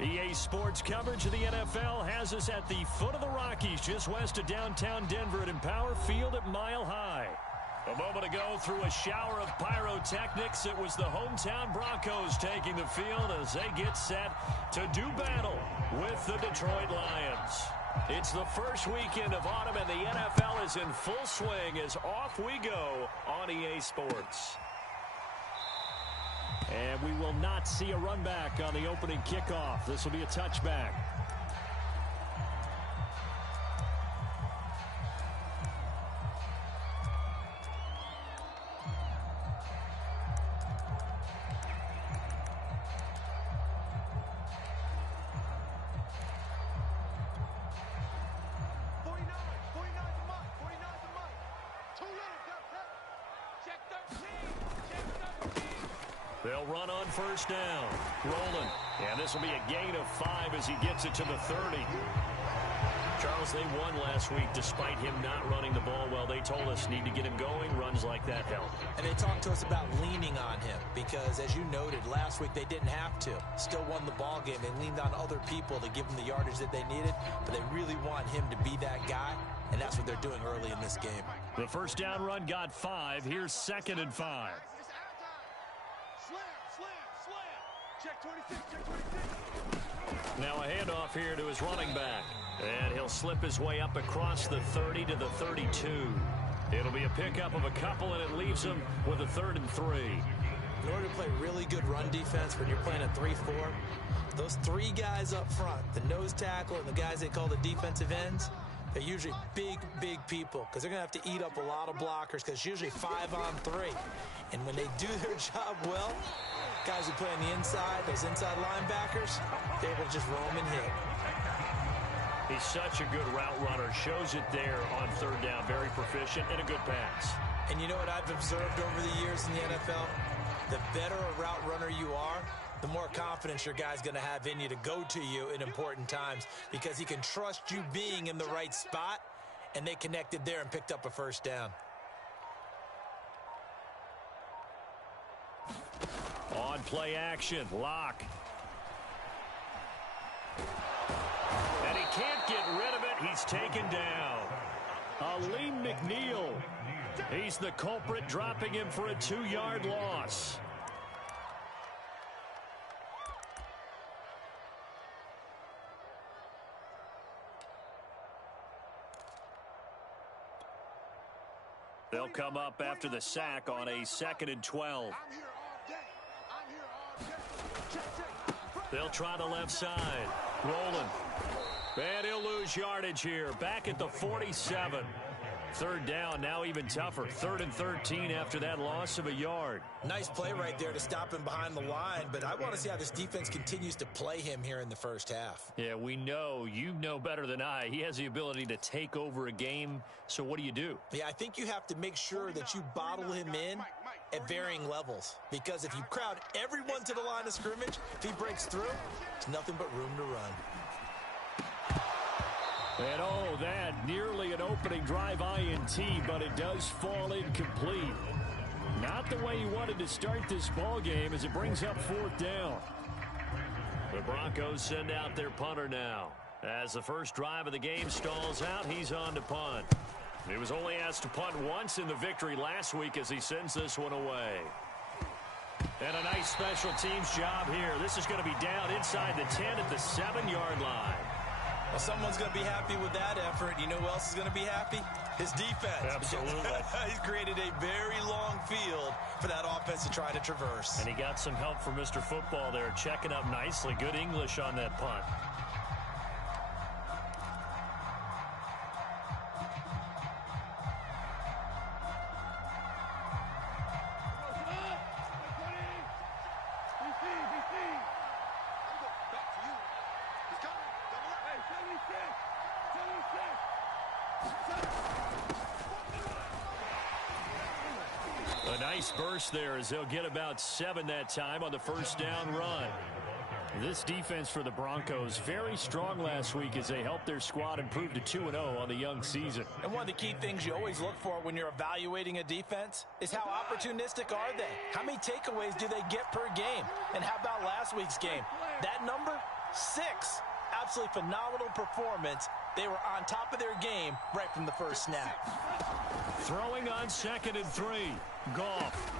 EA Sports coverage of the NFL has us at the foot of the Rockies, just west of downtown Denver at Empower Field at Mile High. A moment ago, through a shower of pyrotechnics, it was the hometown Broncos taking the field as they get set to do battle with the Detroit Lions. It's the first weekend of autumn, and the NFL is in full swing as off we go on EA Sports. And we will not see a run back on the opening kickoff. This will be a touchback. They'll run on first down. Rolling. And this will be a gain of 5 as he gets it to the 30. Charles, they won last week despite him not running the ball well. They told us need to get him going. Runs like that help. And they talked to us about leaning on him because, as you noted, last week they didn't have to. Still won the ball game. They leaned on other people to give them the yardage that they needed, but they really want him to be that guy, and that's what they're doing early in this game. The first down run got 5. Here's 2nd and 5. Now a handoff here to his running back. And he'll slip his way up across the 30 to the 32. It'll be a pickup of a couple, and it leaves him with a 3rd and 3. In order to play really good run defense when you're playing a 3-4, those 3 guys up front, the nose tackle and the guys they call the defensive ends, they're usually big people because they're going to have to eat up a lot of blockers because it's usually 5 on 3. And when they do their job well, guys who play on the inside, those inside linebackers, they're able to just roam and hit. He's such a good route runner. Shows it there on 3rd down. Very proficient and a good pass. And you know what I've observed over the years in the NFL? The better a route runner you are, the more confidence your guy's going to have in you to go to you in important times because he can trust you being in the right spot, and they connected there and picked up a first down. On play action, lock. And he can't get rid of it. He's taken down. Aleem McNeil. He's the culprit, dropping him for a 2-yard loss. They'll come up after the sack on a 2nd and 12. They'll try the left side. Rolling. And he'll lose yardage here. Back at the 47. 3rd down, now even tougher. 3rd and 13 after that loss of a yard. Nice play right there to stop him behind the line, but I want to see how this defense continues to play him here in the first half. Yeah, we know. You know better than I. He has the ability to take over a game, so what do you do? Yeah, I think you have to make sure that you bottle him in at varying levels, because if you crowd everyone to the line of scrimmage, if he breaks through, there's nothing but room to run. And oh, that nearly an opening drive INT, but it does fall incomplete. Not the way he wanted to start this ball game as it brings up 4th down. The Broncos send out their punter now. As the first drive of the game stalls out, he's on to punt. He was only asked to punt once in the victory last week as he sends this one away. And a nice special teams job here. This is going to be down inside the 10 at the 7-yard line. Well, someone's going to be happy with that effort. You know who else is going to be happy? His defense. Absolutely. He's created a very long field for that offense to try to traverse. And he got some help from Mr. Football there, checking up nicely. Good English on that punt. A nice burst there as they'll get about 7 that time on the first down run. This defense for the Broncos, very strong last week as they helped their squad improve to 2-0 on the young season. And one of the key things you always look for when you're evaluating a defense is how opportunistic are they? How many takeaways do they get per game? And how about last week's game? That number, 6. Absolutely phenomenal performance. They were on top of their game right from the first snap. Throwing on 2nd and 3. Goff.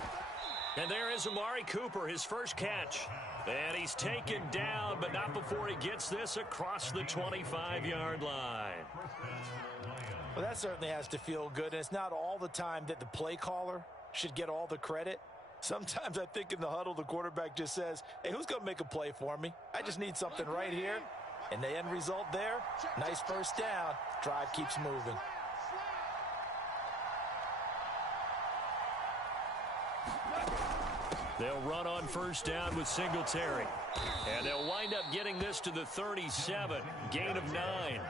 And there is Amari Cooper, his first catch. And he's taken down, but not before he gets this across the 25-yard line. Well, that certainly has to feel good, and it's not all the time that the play caller should get all the credit. Sometimes I think in the huddle, the quarterback just says, hey, who's going to make a play for me? I just need something right here. And the end result there, nice first down. Drive keeps moving. They'll run on first down with Singletary. And they'll wind up getting this to the 37. Gain of 9.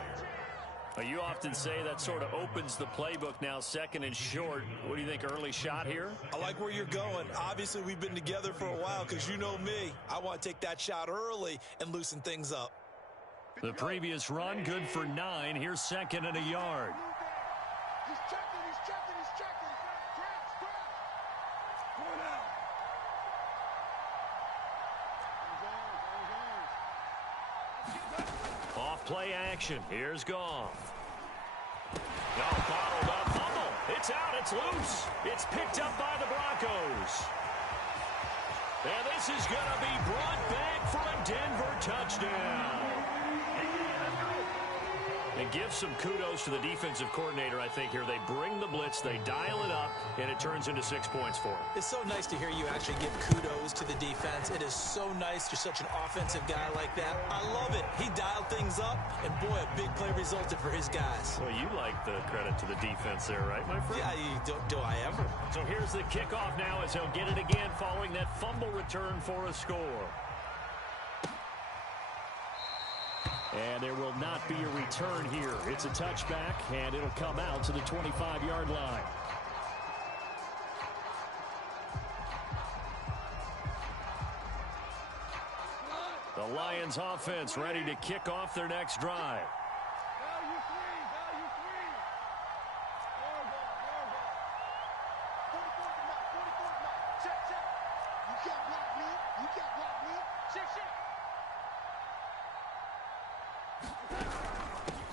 You often say that sort of opens the playbook now, 2nd and short. What do you think, early shot here? I like where you're going. Obviously, we've been together for a while because you know me. I want to take that shot early and loosen things up. The previous run, good for 9. Here's 2nd and a yard. He's checking. Off play action. Here's Goff. Now bottled up. Fumble. It's out. It's loose. It's picked up by the Broncos. And this is going to be brought back for a Denver touchdown. And give some kudos to the defensive coordinator, I think, here. They bring the blitz, they dial it up, and it turns into 6 points for them. It's so nice to hear you actually give kudos to the defense. It is so nice. You're such an offensive guy like that. I love it. He dialed things up, and boy, a big play resulted for his guys. Well, you like the credit to the defense there, right, my friend? Yeah, do I ever? So here's the kickoff now as he'll get it again following that fumble return for a score. And there will not be a return here. It's a touchback, and it'll come out to the 25-yard line. The Lions offense ready to kick off their next drive.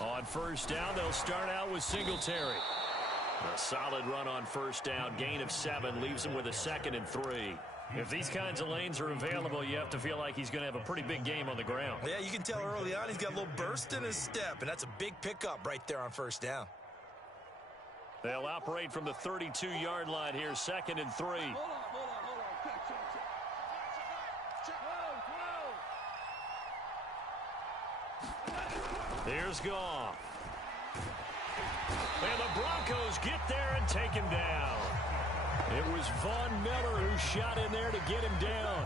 On first down, they'll start out with Singletary. A solid run on first down. Gain of 7 leaves him with a 2nd and 3. If these kinds of lanes are available, you have to feel like he's going to have a pretty big game on the ground. Yeah, you can tell early on he's got a little burst in his step, and that's a big pickup right there on first down. They'll operate from the 32-yard line here, 2nd and 3. Here's Goff. And the Broncos get there and take him down. It was Von Miller who shot in there to get him down.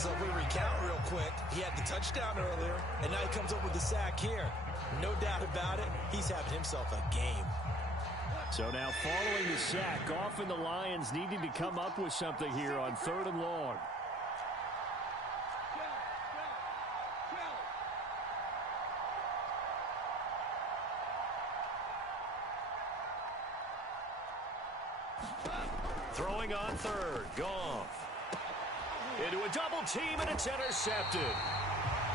So if we recount real quick, he had the touchdown earlier, and now he comes up with the sack here. No doubt about it, he's having himself a game. So now following the sack, Goff and the Lions needing to come up with something here on 3rd and long. Throwing on 3rd, Goff. Into a double team, and it's intercepted.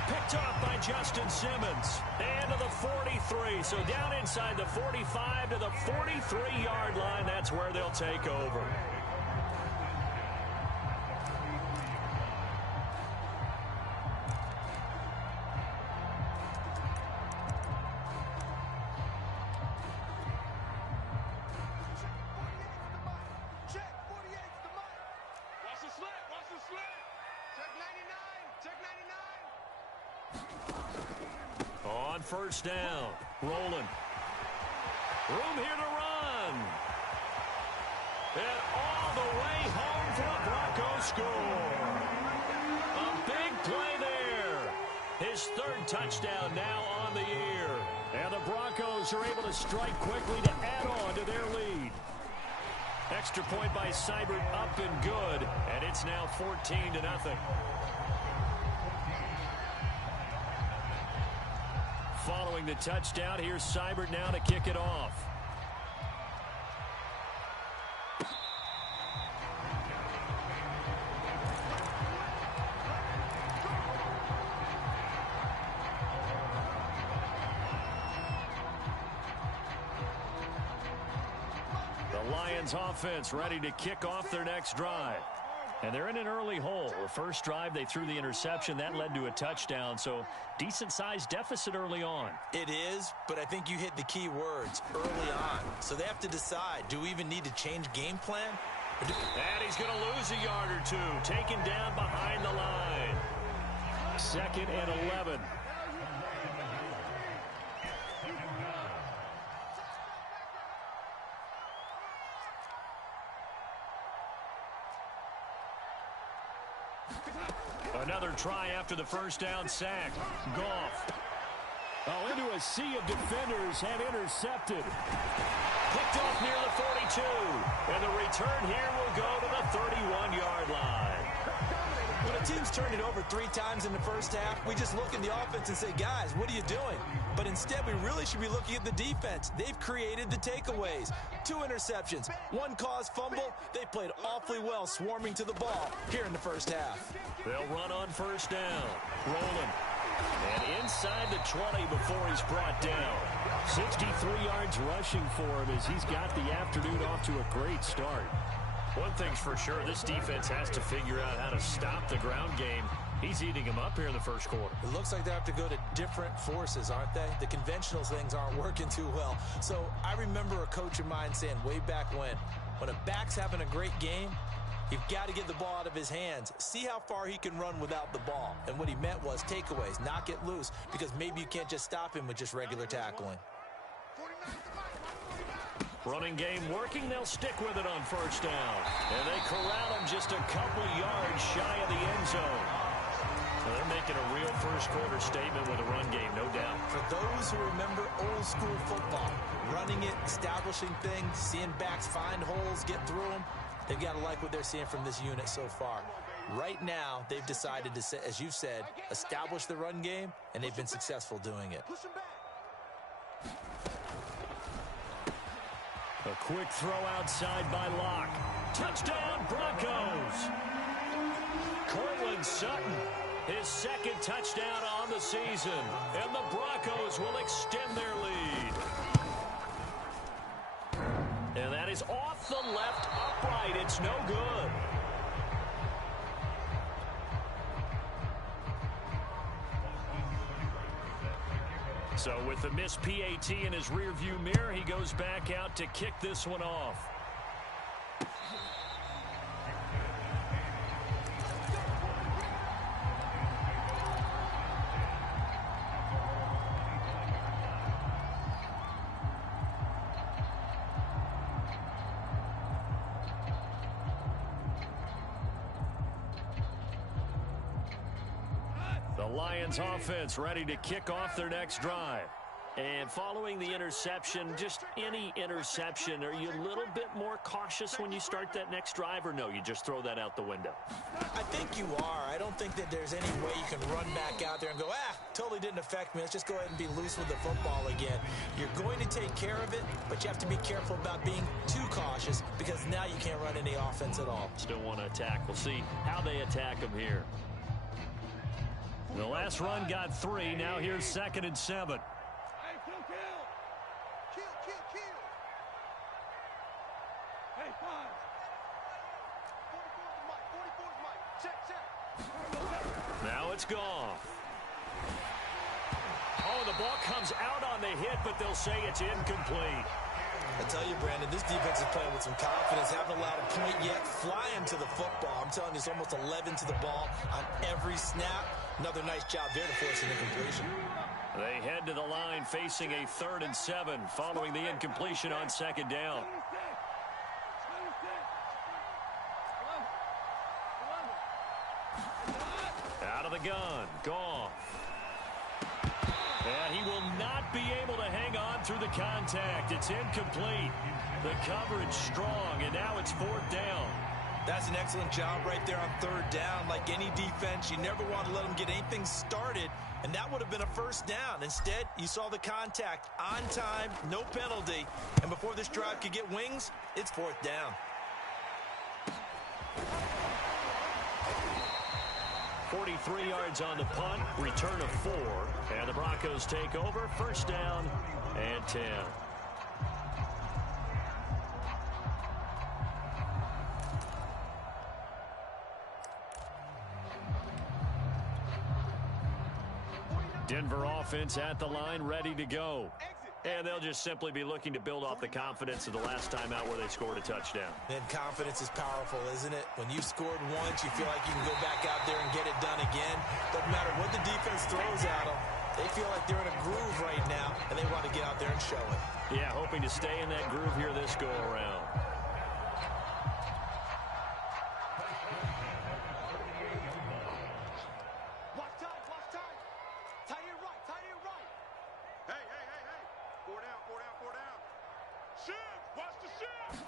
Picked up by Justin Simmons. And to the 43, so down inside the 45 to the 43-yard line. That's where they'll take over. On first down, rolling. Room here to run. And all the way home for the Broncos score. A big play there. His 3rd touchdown now on the year. And the Broncos are able to strike quickly to add on to their lead. Extra point by Seibert up and good. And it's now 14-0. Following the touchdown, here's Seibert now to kick it off. Lions offense ready to kick off their next drive. And they're in an early hole. The first drive, they threw the interception. That led to a touchdown, so decent-sized deficit early on. It is, but I think you hit the key words, early on. So they have to decide, do we even need to change game plan? And he's going to lose a yard or two, taken down behind the line. 2nd and 11. Another try after the first down sack. Goff. Oh, into a sea of defenders and intercepted. Picked off near the 42. And the return here will go to the 31-yard line. When a team's turned it over 3 times in the first half, we just look at the offense and say, guys, what are you doing? But instead, we really should be looking at the defense. They've created the takeaways. 2 interceptions, 1 caused fumble. They played awfully well swarming to the ball here in the first half. They'll run on first down. Rolling. And inside the 20 before he's brought down. 63 yards rushing for him as he's got the afternoon off to a great start. One thing's for sure, this defense has to figure out how to stop the ground game. He's eating him up here in the first quarter. It looks like they have to go to different forces, aren't they? The conventional things aren't working too well. So I remember a coach of mine saying way back when a back's having a great game, you've got to get the ball out of his hands. See how far he can run without the ball. And what he meant was takeaways, knock it loose, because maybe you can't just stop him with just regular tackling. Running game working, they'll stick with it on first down. And they corral him just a couple yards shy of the end zone. So they're making a real first quarter statement with a run game, no doubt. For those who remember old school football, running it, establishing things, seeing backs find holes, get through them, they've got to like what they're seeing from this unit so far. Right now, they've decided to, as you've said, establish the run game, and they've been successful doing it. A quick throw outside by Locke. Touchdown, Broncos. Cortland Sutton, his 2nd touchdown on the season. And the Broncos will extend their lead. And that is off the left upright. It's no good. So with the missed PAT in his rearview mirror, he goes back out to kick this one off. The Lions offense ready to kick off their next drive. And following the interception, just any interception, are you a little bit more cautious when you start that next drive, or no, you just throw that out the window? I think you are. I don't think that there's any way you can run back out there and go, totally didn't affect me. Let's just go ahead and be loose with the football again. You're going to take care of it, but you have to be careful about being too cautious because now you can't run any offense at all. Still want to attack. We'll see how they attack him here. The last run got 3. Now here's 2nd and 7. Now it's gone. Oh, the ball comes out on the hit, but they'll say it's incomplete. I tell you, Brandon, this defense is playing with some confidence. Haven't allowed a point yet. Flying to the football. I'm telling you, it's almost 11 to the ball on every snap. Another nice job there to force an incompletion. They head to the line facing a 3rd and 7 following the incompletion on 2nd down. Out of the gun. Goff. And he will not be able to hang on through the contact. It's incomplete. The coverage strong, and now it's 4th down. That's an excellent job right there on 3rd down. Like any defense, you never want to let them get anything started, and that would have been a 1st down. Instead, you saw the contact on time, no penalty, and before this drive could get wings, it's 4th down. 43 yards on the punt, return of 4, and the Broncos take over, 1st down and 10. Denver offense at the line, ready to go. And they'll just simply be looking to build off the confidence of the last time out where they scored a touchdown. And confidence is powerful, isn't it? When you scored once, you feel like you can go back out there and get it done again. Doesn't matter what the defense throws at them. They feel like they're in a groove right now, and they want to get out there and show it. Yeah, hoping to stay in that groove here this go-around. Watch time, watch time. Tight end right, tight end right. Hey, hey, hey, hey. Four down, four down, four down. Shift, watch the shift.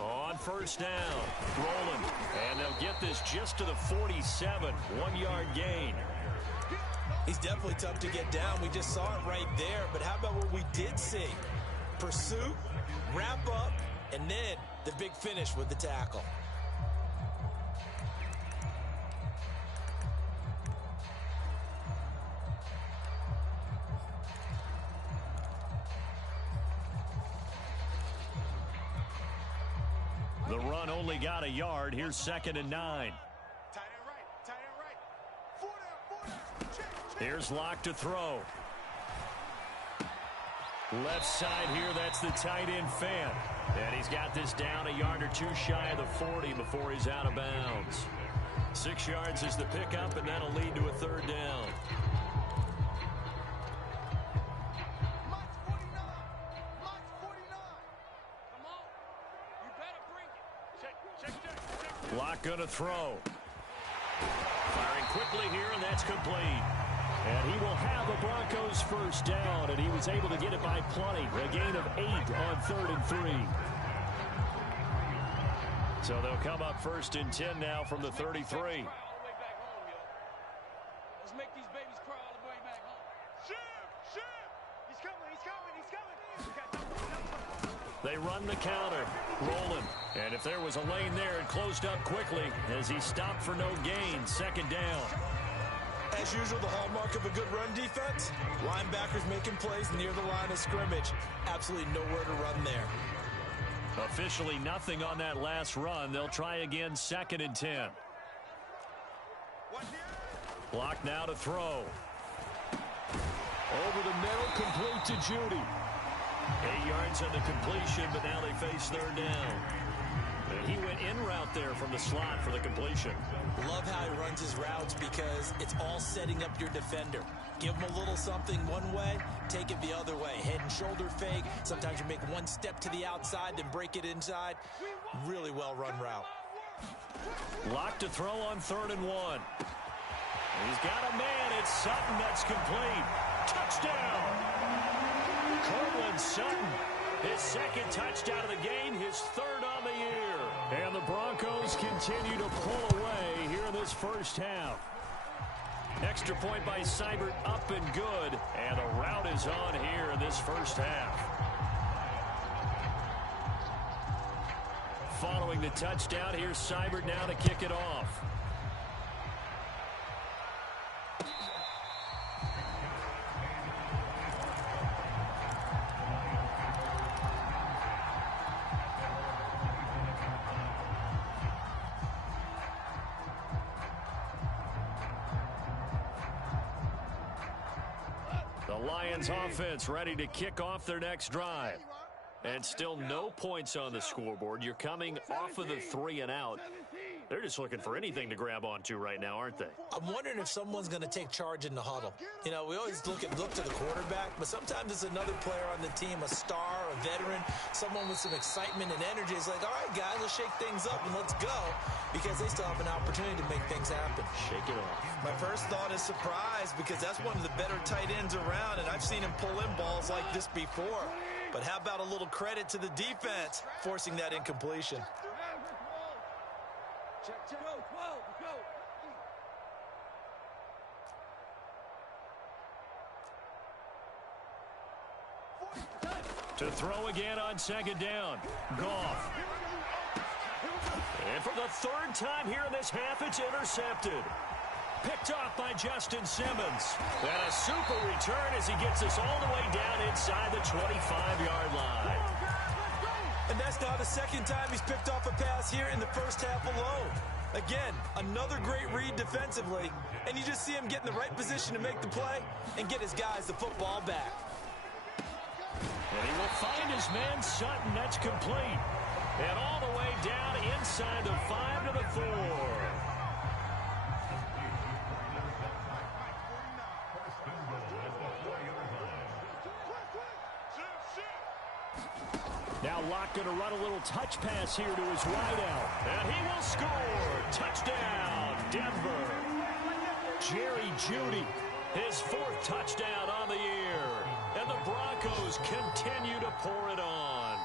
On first down, rolling, and they'll get this just to the 47, 1-yard gain. He's definitely tough to get down. We just saw it right there. But how about what we did see? Pursuit, wrap up, and then the big finish with the tackle. The run only got a yard. Here's 2nd and 9. Tight end right, tight end right. Four down, check. Here's Locke to throw. Left side here, that's the tight end fan. And he's got this down a yard or two shy of the 40 before he's out of bounds. 6 yards is the pickup, and that'll lead to a 3rd down. March 49, March 49. Come on, you better bring it. Check. Locke gonna throw. Firing quickly here, and that's complete. And he will have a Broncos first down, and he was able to get it by plenty. A gain of 8 on 3rd and 3. So they'll come up 1st and 10 now from the 33. Let's make these babies cry all the way back home. Shift. He's coming. They run the counter, rolling. And if there was a lane there, it closed up quickly as he stopped for no gain. 2nd down. As usual, the hallmark of a good run defense, linebackers making plays near the line of scrimmage. Absolutely nowhere to run there. Officially nothing on that last run. They'll try again, 2nd and 10. Block now to throw. Over the middle, complete to Judy. 8 yards on the completion, but now they face 3rd down. And he went in route there from the slot for the completion. Love how he runs his routes because it's all setting up your defender. Give him a little something one way, take it the other way. Head and shoulder fake. Sometimes you make one step to the outside, then break it inside. Really well run route. Locked to throw on 3rd and 1. He's got a man. It's Sutton. That's complete. Touchdown. Cortland Sutton. His 2nd touchdown of the game, his 3rd on the year. And the Broncos continue to pull away here in this first half. Extra point by Seibert, up and good. And the route is on here in this first half. Following the touchdown, here's Seibert now to kick it off. The Lions offense ready to kick off their next drive. And still no points on the scoreboard. You're coming off of the 3 and out. They're just looking for anything to grab onto right now, aren't they? I'm wondering if someone's going to take charge in the huddle. You know, we always look to the quarterback, but sometimes it's another player on the team, a star, a veteran, someone with some excitement and energy. It's like, all right, guys, let's shake things up and let's go, because they still have an opportunity to make things happen. Shake it off. My first thought is surprise, because that's one of the better tight ends around, and I've seen him pull in balls like this before. But how about a little credit to the defense forcing that incompletion? Check. Go. To throw again on 2nd down. Goff. And for the 3rd time here in this half, it's intercepted. Picked off by Justin Simmons. And a super return as he gets us all the way down inside the 25-yard line. And that's now the 2nd time he's picked off a pass here in the first half alone. Again, another great read defensively, and you just see him get in the right position to make the play and get his guys the football back. And he will find his man Sutton. That's complete. And all the way down inside the 5 to the 4. Now Locke going to run a little touch pass here to his wideout. And he will score. Touchdown, Denver. Jerry Jeudy, his 4th touchdown on the year. And the Broncos continue to pour it on.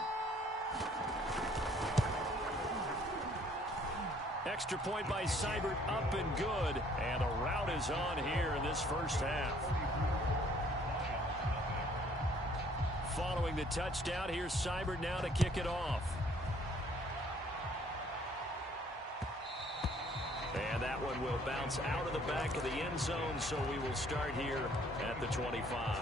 Extra point by Seibert, up and good. And a rout is on here in this first half. Following the touchdown, here's Seibert now to kick it off. And that one will bounce out of the back of the end zone, so we will start here at the 25.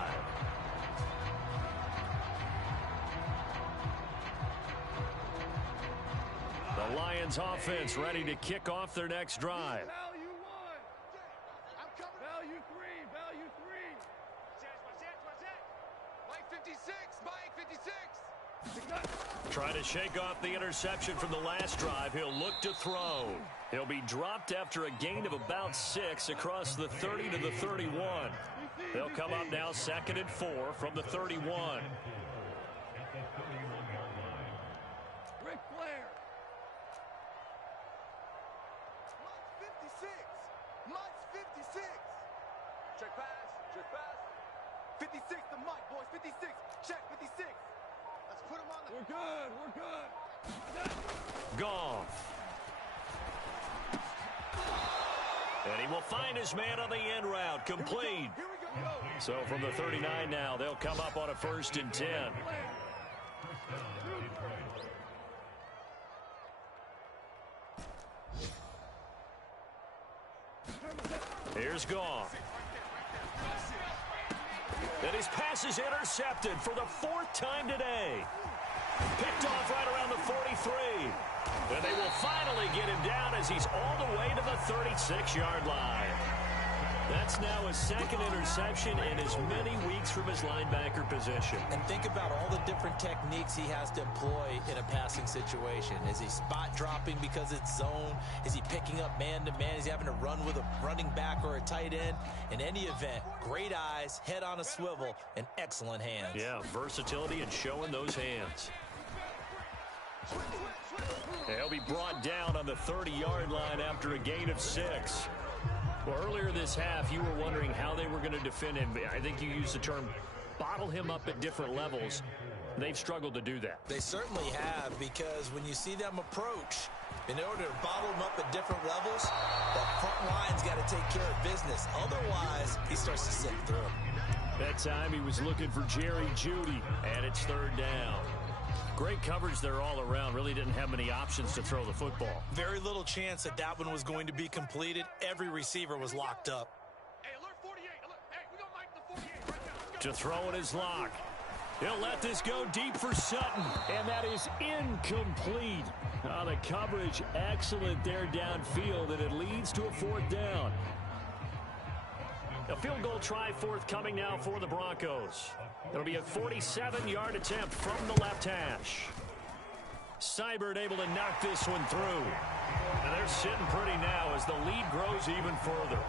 The Lions offense ready to kick off their next drive. Value 1. Value 3. Value 3. Mike 56. Mike 56. Try to shake off the interception from the last drive. He'll look to throw. He'll be dropped after a gain of about 6 across the 30 to the 31. They'll come up now 2nd and 4 from the 31. Ric Flair. Mike 56. Mike 56. Check pass. Check pass. 56 to Mike, boys. 56. Check 56. Let's put him on the... We're good. We're good. Goff. And he will find his man on the end route. Complete. Here we go. So from the 39 now, they'll come up on a 1st and 10. Here's Goff. And his pass is intercepted for the 4th time today. Picked off right around the 43. And they will finally get him down as he's all the way to the 36-yard line. That's now his 2nd interception in as many weeks from his linebacker position. And think about all the different techniques he has to employ in a passing situation. Is he spot dropping because it's zone? Is he picking up man-to-man? Is he having to run with a running back or a tight end? In any event, great eyes, head on a swivel, and excellent hands. Yeah, versatility and showing those hands. He'll be brought down on the 30-yard line after a gain of 6. Well, earlier this half, you were wondering how they were going to defend him. I think you used the term bottle him up at different levels. They've struggled to do that. They certainly have, because when you see them approach, in order to bottle them up at different levels, that front line's got to take care of business. Otherwise, he starts to sink through. That time he was looking for Jerry Jeudy, and it's 3rd down. Great coverage there all around. Really didn't have many options to throw the football. Very little chance that that one was going to be completed. Every receiver was locked up. Hey, alert 48. Alert. Hey, we got Mike the 48 right now. To throw it is Locke. He'll let this go deep for Sutton, and that is incomplete. The coverage excellent there downfield, and it leads to a 4th down. A field goal try forthcoming now for the Broncos. It'll be a 47-yard attempt from the left hash. Seibert able to knock this one through. And they're sitting pretty now as the lead grows even further.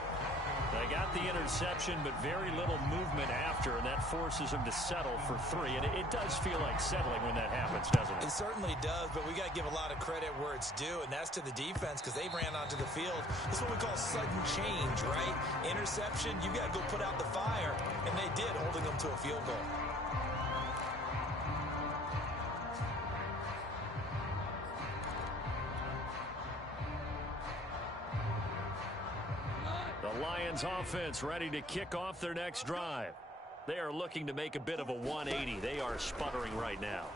They got the interception, but very little movement after, and that forces them to settle for 3. And it does feel like settling when that happens, doesn't it? It certainly does, but we got to give a lot of credit where it's due, and that's to the defense, because they ran onto the field. This is what we call sudden change, right? Interception, you got to go put out the fire, and they did, holding them to a field goal. The Lions offense ready to kick off their next drive. They are looking to make a bit of a 180. They are sputtering right now.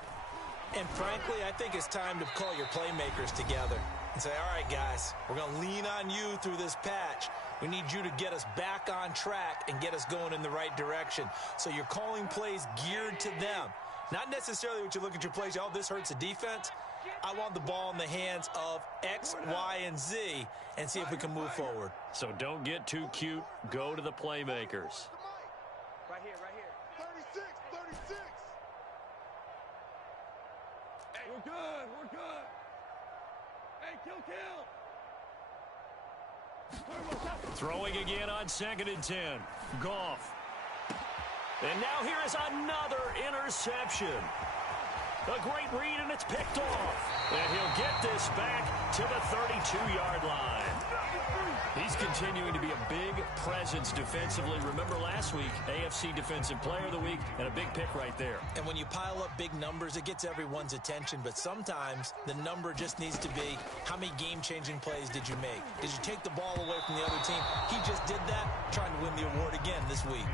And frankly, I think it's time to call your playmakers together and say, all right, guys, we're going to lean on you through this patch. We need you to get us back on track and get us going in the right direction. So you're calling plays geared to them. Not necessarily what you look at your plays, oh, this hurts the defense. I want the ball in the hands of X, Y, and Z and see if we can move forward. So don't get too cute. Go to the playmakers. Right here, right here. 36, 36. Hey, we're good, we're good. Hey, kill. Throwing again on 2nd and 10. Goff. And now here is another interception. A great read, and it's picked off. And he'll get this back to the 32-yard line. He's continuing to be a big presence defensively. Remember last week, AFC Defensive Player of the Week, and a big pick right there. And when you pile up big numbers, it gets everyone's attention. But sometimes the number just needs to be, how many game-changing plays did you make? Did you take the ball away from the other team? He just did that, trying to win the award again this week.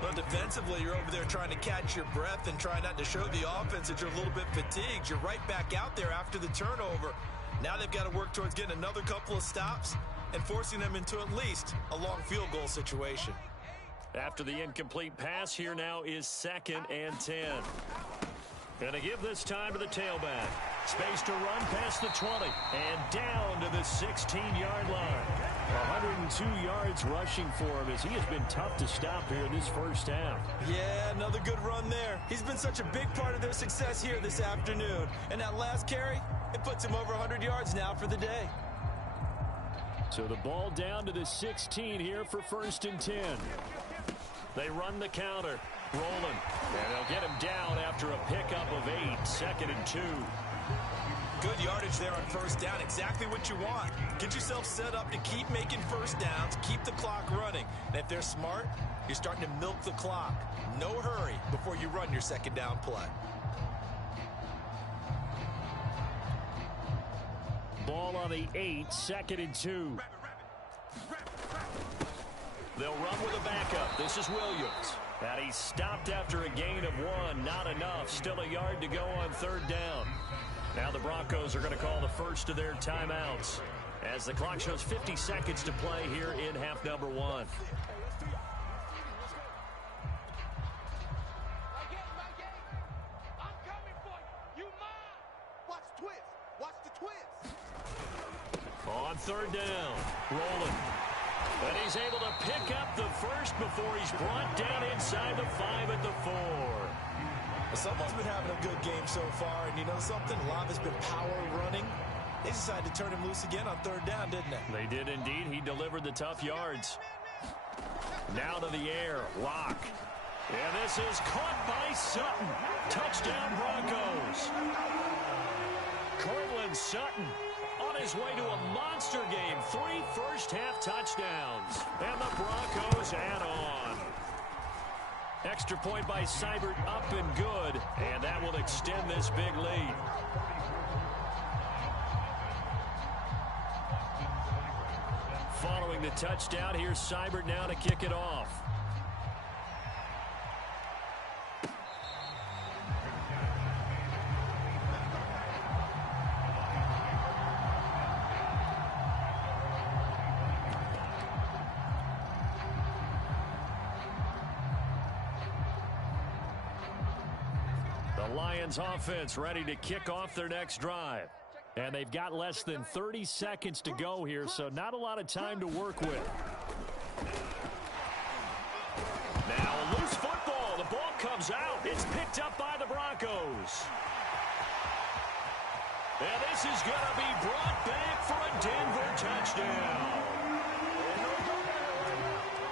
Well, defensively, you're over there trying to catch your breath and try not to show the offense that you're a little bit fatigued. You're right back out there after the turnover. Now they've got to work towards getting another couple of stops and forcing them into at least a long field goal situation. After the incomplete pass, here now is 2nd and 10. Gonna give this time to the tailback. Space to run past the 20 and down to the 16-yard line. 102 yards rushing for him as he has been tough to stop here in this first half. Yeah, another good run there. He's been such a big part of their success here this afternoon. And that last carry, it puts him over 100 yards now for the day. So the ball down to the 16 here for 1st and 10. They run the counter. Rolling. And they'll get him down after a pickup of 8. 2nd and 2. Good yardage there on 1st down. Exactly what you want. Get yourself set up to keep making 1st downs, keep the clock running. And if they're smart, you're starting to milk the clock. No hurry before you run your 2nd down play. Ball on the 8. 2nd and 2. They'll run with a backup. This is Williams. And he stopped after a gain of 1. Not enough. Still a yard to go on 3rd down. Now the Broncos are going to call the first of their timeouts as the clock shows 50 seconds to play here in half number 1. On 3rd down, rolling. And he's able to pick up the first before he's brought down inside the 5 at the 4. Someone's been having a good game so far, and you know something? A lot of it's been power running. They decided to turn him loose again on 3rd down, didn't they? They did indeed. He delivered the tough yards. Now to the air, Lock. And this is caught by Sutton. Touchdown Broncos. Cortland Sutton on his way to a monster game. 3 first-half touchdowns. And the Broncos add on. Extra point by Seibert up and good. And that will extend this big lead. Following the touchdown, here's Seibert now to kick it off. The Lions offense ready to kick off their next drive. And they've got less than 30 seconds to go here, so not a lot of time to work with. Now a loose football. The ball comes out. It's picked up by the Broncos. And this is going to be brought back for a Denver touchdown.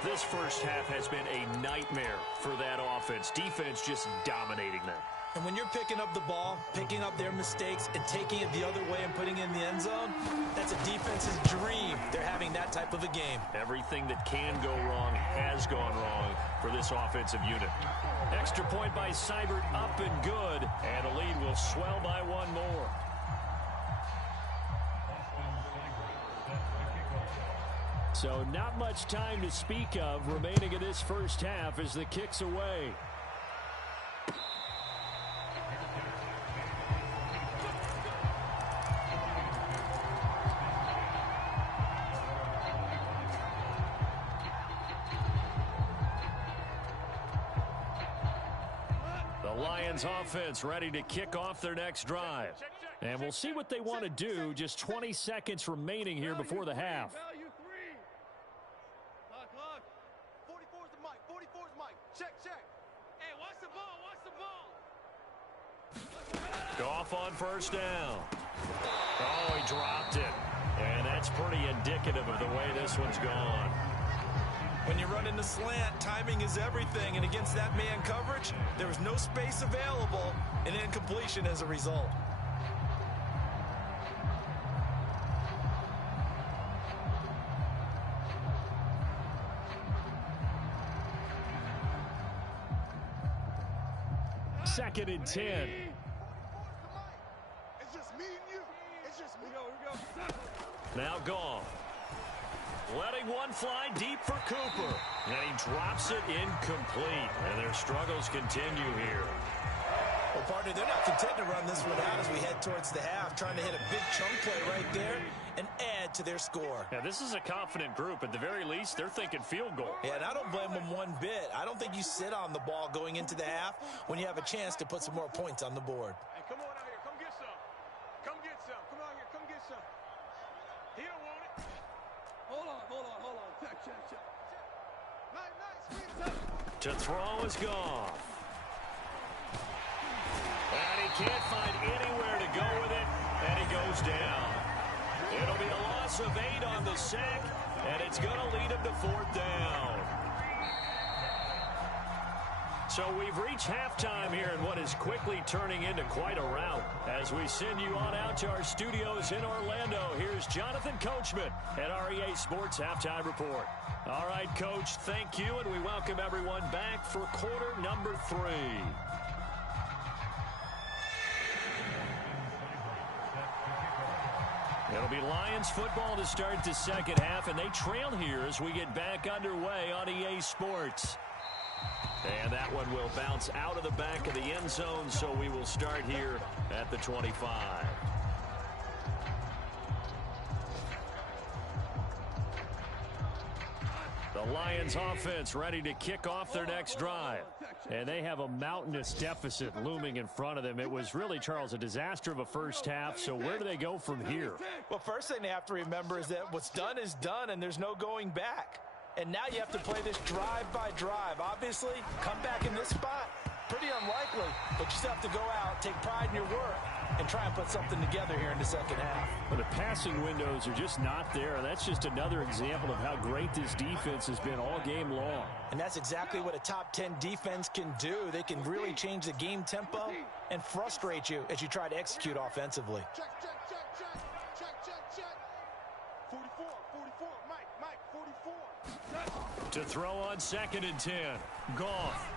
This first half has been a nightmare for that offense. Defense just dominating them. And when you're picking up the ball, picking up their mistakes, and taking it the other way and putting it in the end zone, that's a defense's dream. They're having that type of a game. Everything that can go wrong has gone wrong for this offensive unit. Extra point by Seibert up and good. And the lead will swell by 1 more. So not much time to speak of remaining in this first half as the kick's away. The Lions offense ready to kick off their next drive. And we'll see what they want to do. Just 20 seconds remaining here before the half. Value 3. Clock. 44's the mic. 44's mic. Check. Hey, watch the ball. Goff on first down. Oh, he dropped it. And that's pretty indicative of the way this one's gone. When you run in the slant, timing is everything. And against that man coverage, there was no space available. And incompletion as a result. Second and 10. It's just me and you. It's just me. Here we go. Now Goff. Letting one fly deep for Cooper. And he drops it incomplete. And their struggles continue here. Well, partner, they're not content to run this one out as we head towards the half, trying to hit a big chunk play right there and add to their score. Yeah, this is a confident group. At the very least, they're thinking field goal. Yeah, and I don't blame them one bit. I don't think you sit on the ball going into the half when you have a chance to put some more points on the board. Hey, come on out here. Come get some. Come get some. Come out here. Come get some. He don't want it. Hold on. Check. Nice. To throw is gone. And he can't find anywhere to go with it, and he goes down. It'll be a loss of 8 on the sack, and it's going to lead him to 4th down. So we've reached halftime here in what is quickly turning into quite a rout. As we send you on out to our studios in Orlando, here's Jonathan Coachman at REA Sports Halftime Report. All right, Coach, thank you, and we welcome everyone back for quarter number 3. It'll be Lions football to start the second half, and they trail here as we get back underway on EA Sports. And that one will bounce out of the back of the end zone, so we will start here at the 25. The Lions offense ready to kick off their next drive. And they have a mountainous deficit looming in front of them. It was really, Charles, a disaster of a first half. So where do they go from here? Well, first thing they have to remember is that what's done is done, and there's no going back. And now you have to play this drive by drive. Obviously, come back in this spot, pretty unlikely. But you still have to go out, take pride in your work, and try and put something together here in the second half. Well, the passing windows are just not there. That's just another example of how great this defense has been all game long. And that's exactly what a top 10 defense can do. They can really change the game tempo and frustrate you as you try to execute offensively. Check. 44, Mike, 44. To throw on second and 10. Goff.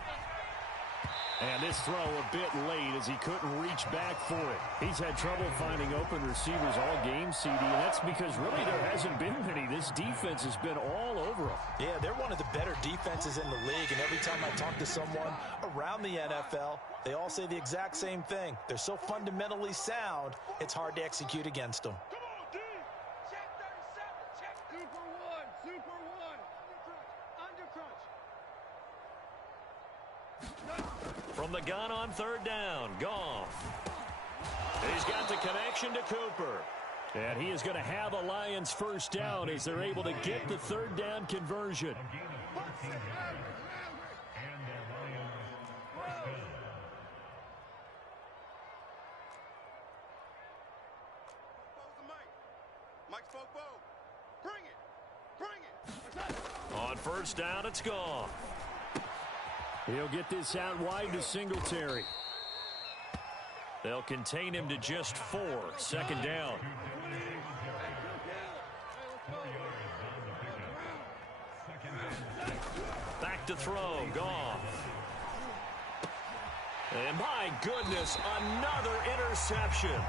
And this throw a bit late as he couldn't reach back for it. He's had trouble finding open receivers all game, CD, and that's because really there hasn't been many. This defense has been all over them. Yeah, they're one of the better defenses in the league, and every time I talk to someone around the NFL, they all say the exact same thing. They're so fundamentally sound, it's hard to execute against them. Come on, D. Check 37. Check. Super one. Under crunch. From the gun on third down, Goff. He's got the connection to Cooper. And he is going to have a Lions first down as they're able to get the third down conversion. Mike spoke bow. Bring it. On first down, it's Goff. He'll get this out wide to Singletary. They'll contain him to just 4. Second down. Back to throw. Goff. And my goodness, another interception.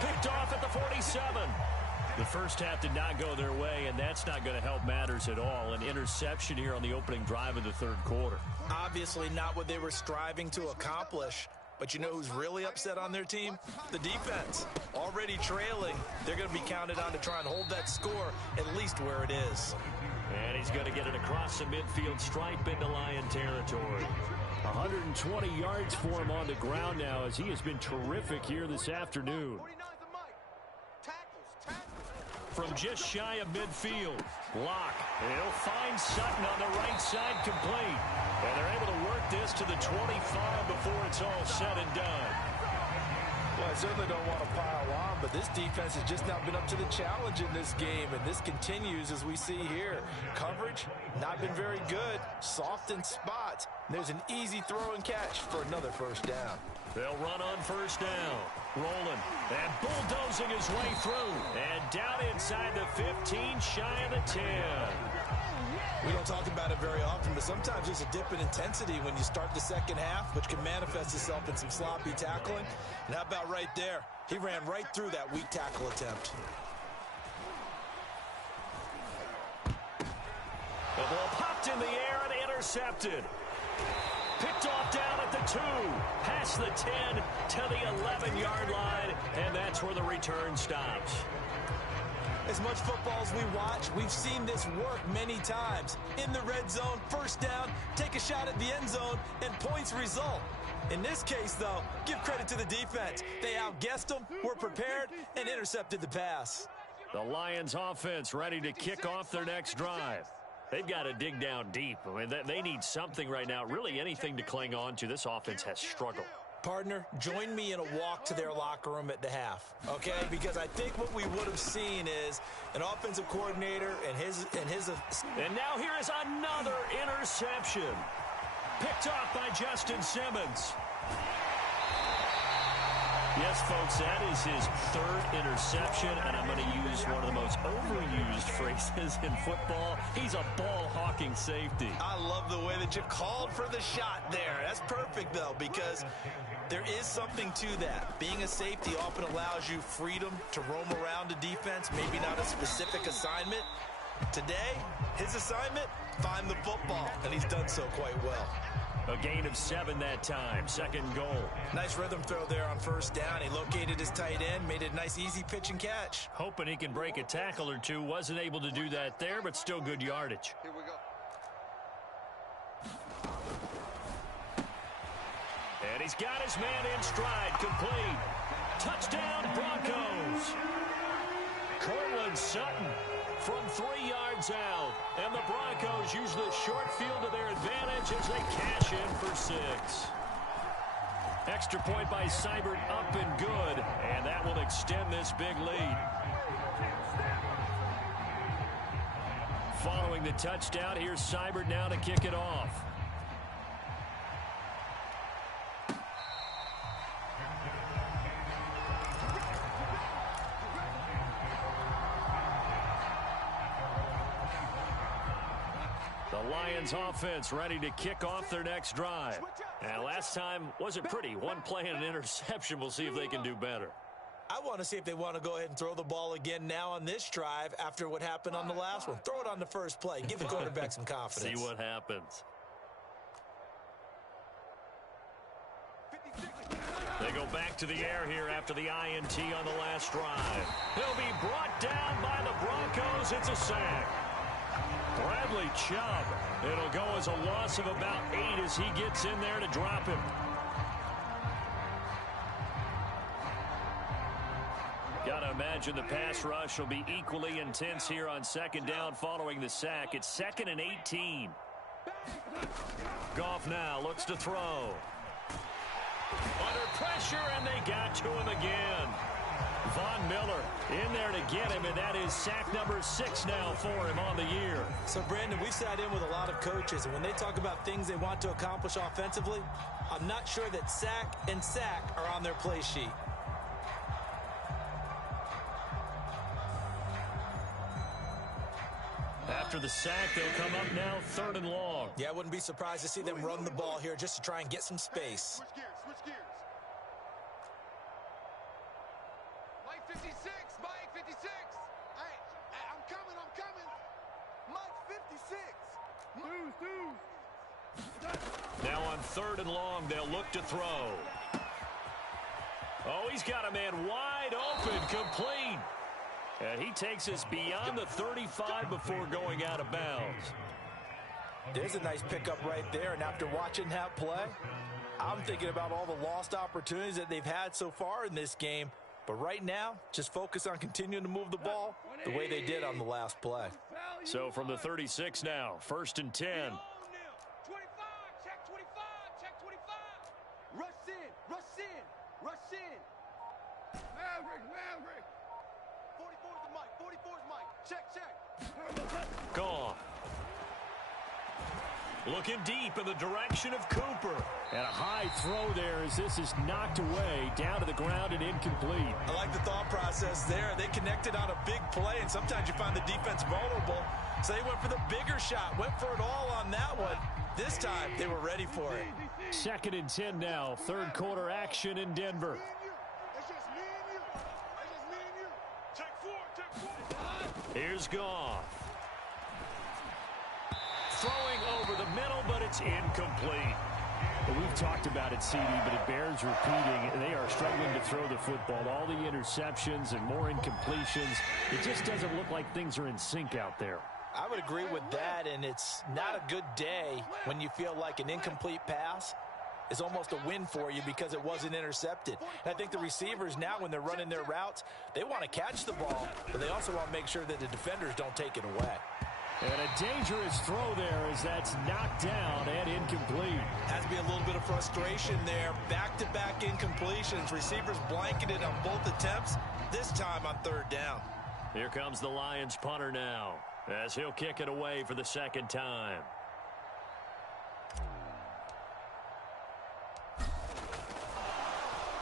Picked off at the 47. The first half did not go their way, and that's not going to help matters at all. An interception here on the opening drive of the third quarter. Obviously not what they were striving to accomplish. But you know who's really upset on their team? The defense. Already trailing. They're going to be counted on to try and hold that score at least where it is. And he's going to get it across the midfield stripe into Lion territory. 120 yards for him on the ground now as he has been terrific here this afternoon. From just shy of midfield, block. He'll find Sutton on the right side complete. And they're able to work this to the 25 before it's all said and done. Well, I certainly don't want to pile on, but this defense has just not been up to the challenge in this game, and this continues as we see here. Coverage, not been very good, soft in spots. There's an easy throw and catch for another first down. They'll run on first down. Rolling and bulldozing his way through. And down inside the 15, shy of the 10. We don't talk about it very often, but sometimes there's a dip in intensity when you start the second half, which can manifest itself in some sloppy tackling. And how about right there? He ran right through that weak tackle attempt. The ball popped in the air and intercepted. Picked off down at the 2, past the 10 to the 11-yard line, and that's where the return stops. As much football as we watch, we've seen this work many times. In the red zone, first down, take a shot at the end zone, and points result. In this case, though, give credit to the defense. They outguessed them, were prepared, and intercepted the pass. The Lions offense ready to kick off their next drive. They've got to dig down deep. I mean, they need something right now, really anything to cling on to. This offense has struggled. Partner, join me in a walk to their locker room at the half, okay? Because I think what we would have seen is an offensive coordinator and now here is another interception. Picked off by Justin Simmons. Yes, folks, that is his third interception, and I'm going to use one of the most overused phrases in football. He's a ball-hawking safety. I love the way that you called for the shot there. That's perfect, though, because there is something to that. Being a safety often allows you freedom to roam around a defense, maybe not a specific assignment. Today, his assignment, find the football, and he's done so quite well. A gain of 7 that time. Second goal. Nice rhythm throw there on first down. He located his tight end, made it a nice easy pitch and catch. Hoping he can break a tackle or two. Wasn't able to do that there, but still good yardage. Here we go. And he's got his man in stride. Complete. Touchdown, Broncos. Cortland Sutton from 3 yards out. And the Broncos use the short field to their advantage as they cash in for 6. Extra point by Seibert up and good. And that will extend this big lead. Following the touchdown, here's Seibert now to kick it off. The Lions offense ready to kick off their next drive. And last time wasn't pretty. One play and an interception. We'll see if they can do better. I want to see if they want to go ahead and throw the ball again now on this drive after what happened on the last one. Throw it on the first play. Give the quarterback some confidence. See what happens. They go back to the air here after the INT on the last drive. He'll be brought down by the Broncos. It's a sack. Bradley Chubb. It'll go as a loss of about 8 as he gets in there to drop him. Got to imagine the pass rush will be equally intense here on second down following the sack. It's 2nd and 18. Goff now looks to throw. Under pressure, and they got to him again. Von Miller in there to get him, and that is sack number 6 now for him on the year. So, Brandon, we've sat in with a lot of coaches, and when they talk about things they want to accomplish offensively, I'm not sure that sack and sack are on their play sheet. After the sack, they'll come up now 3rd and long. Yeah, I wouldn't be surprised to see them run the ball here just to try and get some space. Switch gears, switch gears. Mike 56, Mike 56. Hey, I'm coming. Mike 56. Now on 3rd and long, they'll look to throw. Oh, he's got a man wide open, complete. And he takes us beyond the 35 before going out of bounds. There's a nice pickup right there, and after watching that play, I'm thinking about all the lost opportunities that they've had so far in this game. But right now, just focus on continuing to move the ball the way they did on the last play. So from the 36 now, 1st and 10. 25, check 25, check 25. Rush in, rush in, rush in. Maverick. 44's the mic, 44's mic. Check. Gone. Looking deep in the direction of Cooper. And a high throw there as this is knocked away, down to the ground and incomplete. I like the thought process there. They connected on a big play, and sometimes you find the defense vulnerable. So they went for the bigger shot, went for it all on that one. This time, they were ready for it. 2nd and 10 now, 3rd quarter action in Denver. That's just me and you. That's just me and you. Check 4. Here's Goff. Throwing over the middle, but it's incomplete. Well, we've talked about it, CD, but it bears repeating. They are struggling to throw the football. All the interceptions and more incompletions. It just doesn't look like things are in sync out there. I would agree with that, and it's not a good day when you feel like an incomplete pass is almost a win for you because it wasn't intercepted. And I think the receivers now, when they're running their routes, they want to catch the ball, but they also want to make sure that the defenders don't take it away. And a dangerous throw there as that's knocked down and incomplete. Has to be a little bit of frustration there. Back-to-back incompletions. Receivers blanketed on both attempts, this time on 3rd down. Here comes the Lions punter now as he'll kick it away for the 2nd time.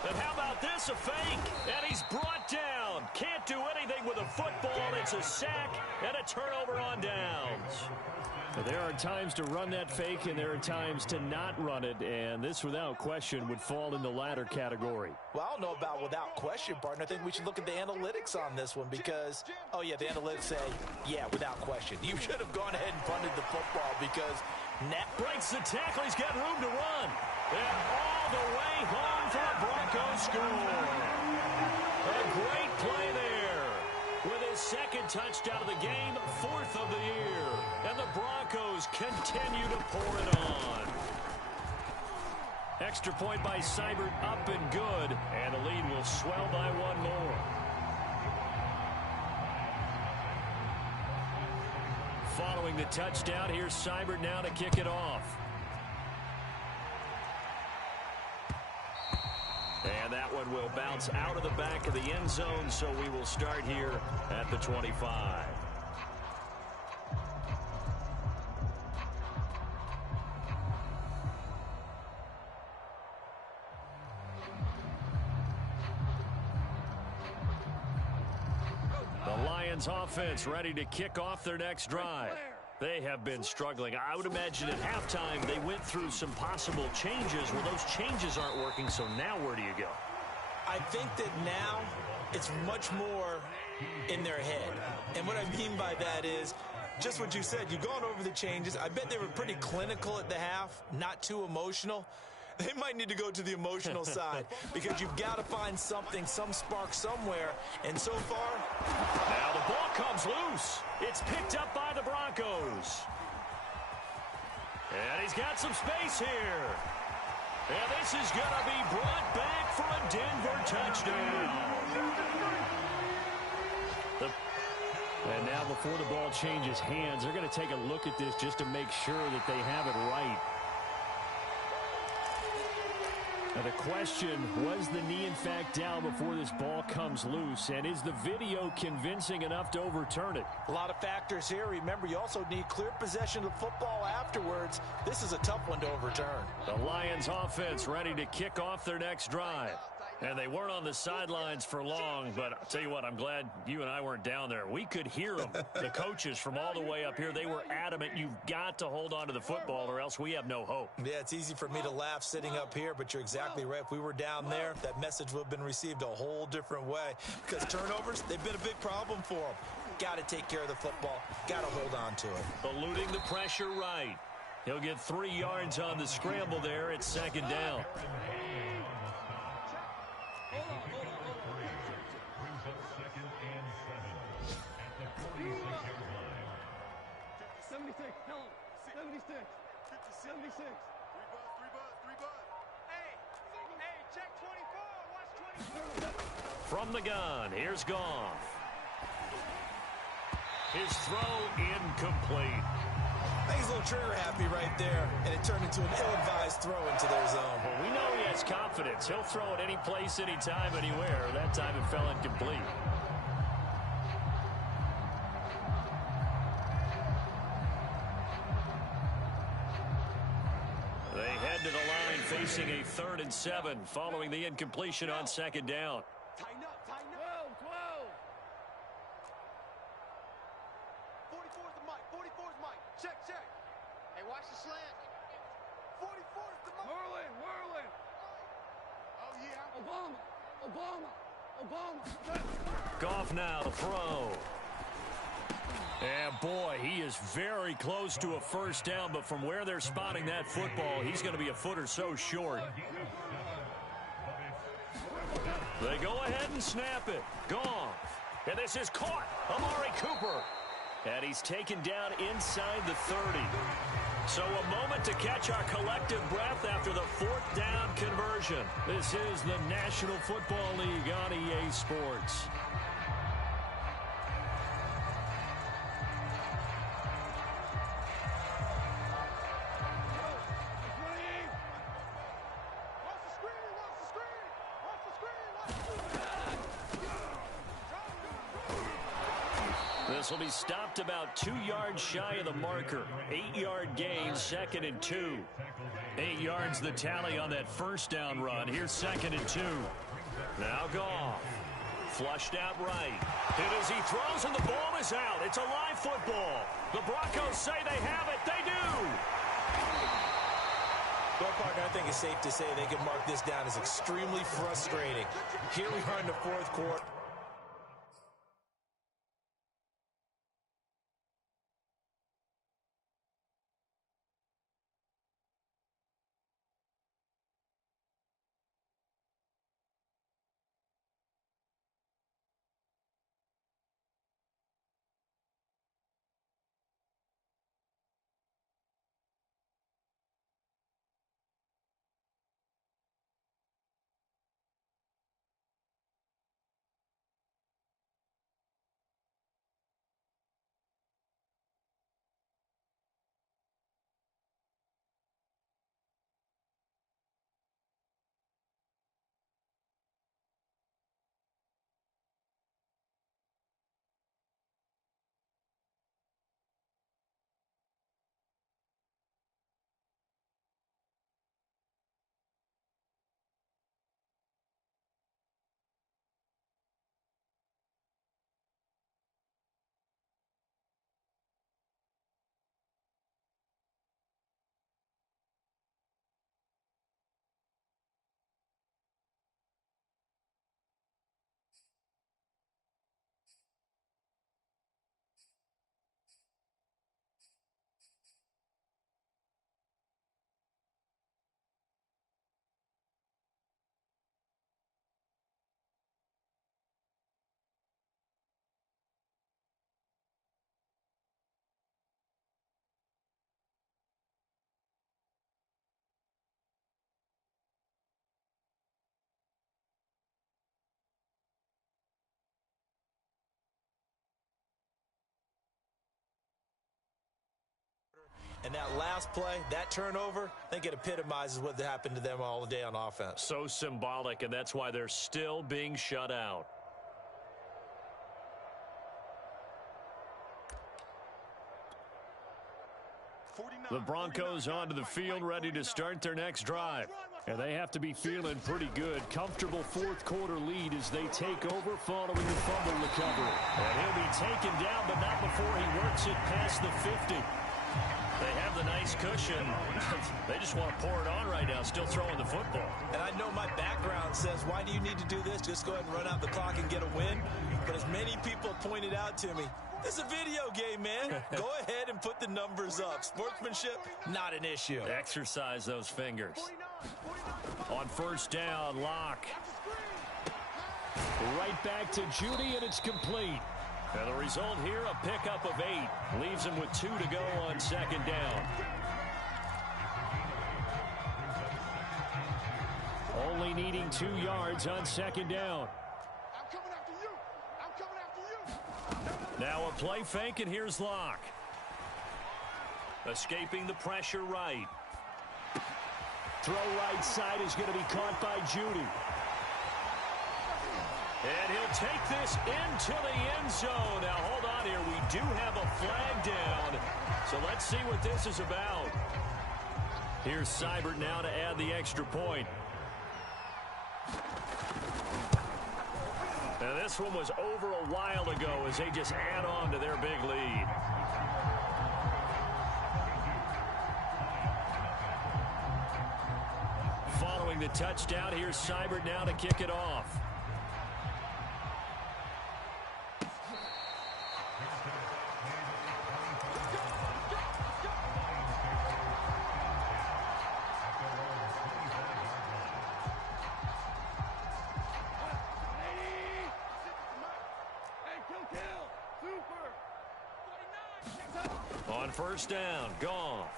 And how about this, a fake? And he's brought down. Can't do anything with a football. It's a sack and a turnover on downs. There are times to run that fake, and there are times to not run it, and this, without question, would fall in the latter category. Well, I don't know about without question, partner. I think we should look at the analytics on this one because, oh, yeah, the analytics say, yeah, without question. You should have gone ahead and punted the football because breaks the tackle. He's got room to run. And all the way home for a Broncos score. A great play there. With his 2nd touchdown of the game, 4th of the year. And the Broncos continue to pour it on. Extra point by Seibert, up and good. And the lead will swell by 1 more. Following the touchdown, here's Seibert now to kick it off. And that one will bounce out of the back of the end zone, so we will start here at the 25. The Lions offense ready to kick off their next drive. They have been struggling. I would imagine at halftime they went through some possible changes. Well, those changes aren't working, so now where do you go? I think that now it's much more in their head. And what I mean by that is just what you said. You've gone over the changes. I bet they were pretty clinical at the half, not too emotional. They might need to go to the emotional side because you've got to find something, some spark somewhere. And so far, now the ball comes loose. It's picked up by the Broncos. And he's got some space here. And this is going to be brought back for a Denver touchdown. And now before the ball changes hands, they're going to take a look at this just to make sure that they have it right. Now the question, was the knee in fact down before this ball comes loose? And is the video convincing enough to overturn it? A lot of factors here. Remember, you also need clear possession of football afterwards. This is a tough one to overturn. The Lions offense ready to kick off their next drive. And they weren't on the sidelines for long, but I'll tell you what, I'm glad you and I weren't down there. We could hear them, the coaches from all the way up here. They were adamant, you've got to hold on to the football or else we have no hope. Yeah, it's easy for me to laugh sitting up here, but you're exactly right. If we were down there, that message would have been received a whole different way. Because turnovers, they've been a big problem for them. Got to take care of the football. Got to hold on to it. Eluding the pressure right. He'll get 3 yards on the scramble there. It's 2nd down. 76. 76. 3 buzz. Hey, check 24. Watch 24. From the gun, here's Goff. His throw incomplete. I think he's a little trigger happy right there, and it turned into an ill-advised throw into their zone. Well, we know he has confidence. He'll throw it any place, anytime, anywhere. That time it fell incomplete. They head to the line facing a 3rd and 7 following the incompletion on 2nd down. Tighten up. 12. 44's the mic. 44's mic. Check. Hey, watch the slant. 44's the mic. Whirling. Oh, yeah. Obama. Goff now to throw. And boy, he is very close to a 1st down, but from where they're spotting that football, he's going to be a foot or so short. They go ahead and snap it. Goff. And this is caught. Amari Cooper. And he's taken down inside the 30. So a moment to catch our collective breath after the 4th down conversion. This is the National Football League on EA Sports. This will be stopped about 2 yards shy of the marker. 8-yard gain, 2nd and 2. 8 yards the tally on that 1st down run. Here's 2nd and 2. Now Goff. Flushed out right. Hit as he throws, and the ball is out. It's a live football. The Broncos say they have it. They do. Well, partner, I think it's safe to say they can mark this down as extremely frustrating. Here we are in the 4th quarter. And that last play, that turnover, I think it epitomizes what happened to them all day on offense. So symbolic, and that's why they're still being shut out. The Broncos onto the field, ready to start their next drive. And they have to be feeling pretty good. Comfortable 4th quarter lead as they take over following the fumble recovery. And he'll be taken down, but not before he works it past the 50. They have the nice cushion. They just want to pour it on right now, still throwing the football. And I know my background says, why do you need to do this? Just go ahead and run out the clock and get a win. But as many people pointed out to me, it's a video game, man. Go ahead and put the numbers up. Sportsmanship, not an issue. Exercise those fingers. On 1st down, Locke. Right back to Judy, and it's complete. And the result here, a pickup of 8. Leaves him with 2 to go on second down. Only needing 2 yards on second down. I'm coming after you. I'm coming after you. Now a play fake, and here's Locke. Escaping the pressure right. Throw right side is going to be caught by Judy. And he'll take this into the end zone. Now, hold on here. We do have a flag down. So let's see what this is about. Here's Seibert now to add the extra point. Now, this one was over a while ago as they just add on to their big lead. Following the touchdown, here's Seibert now to kick it off. On first down, Goff.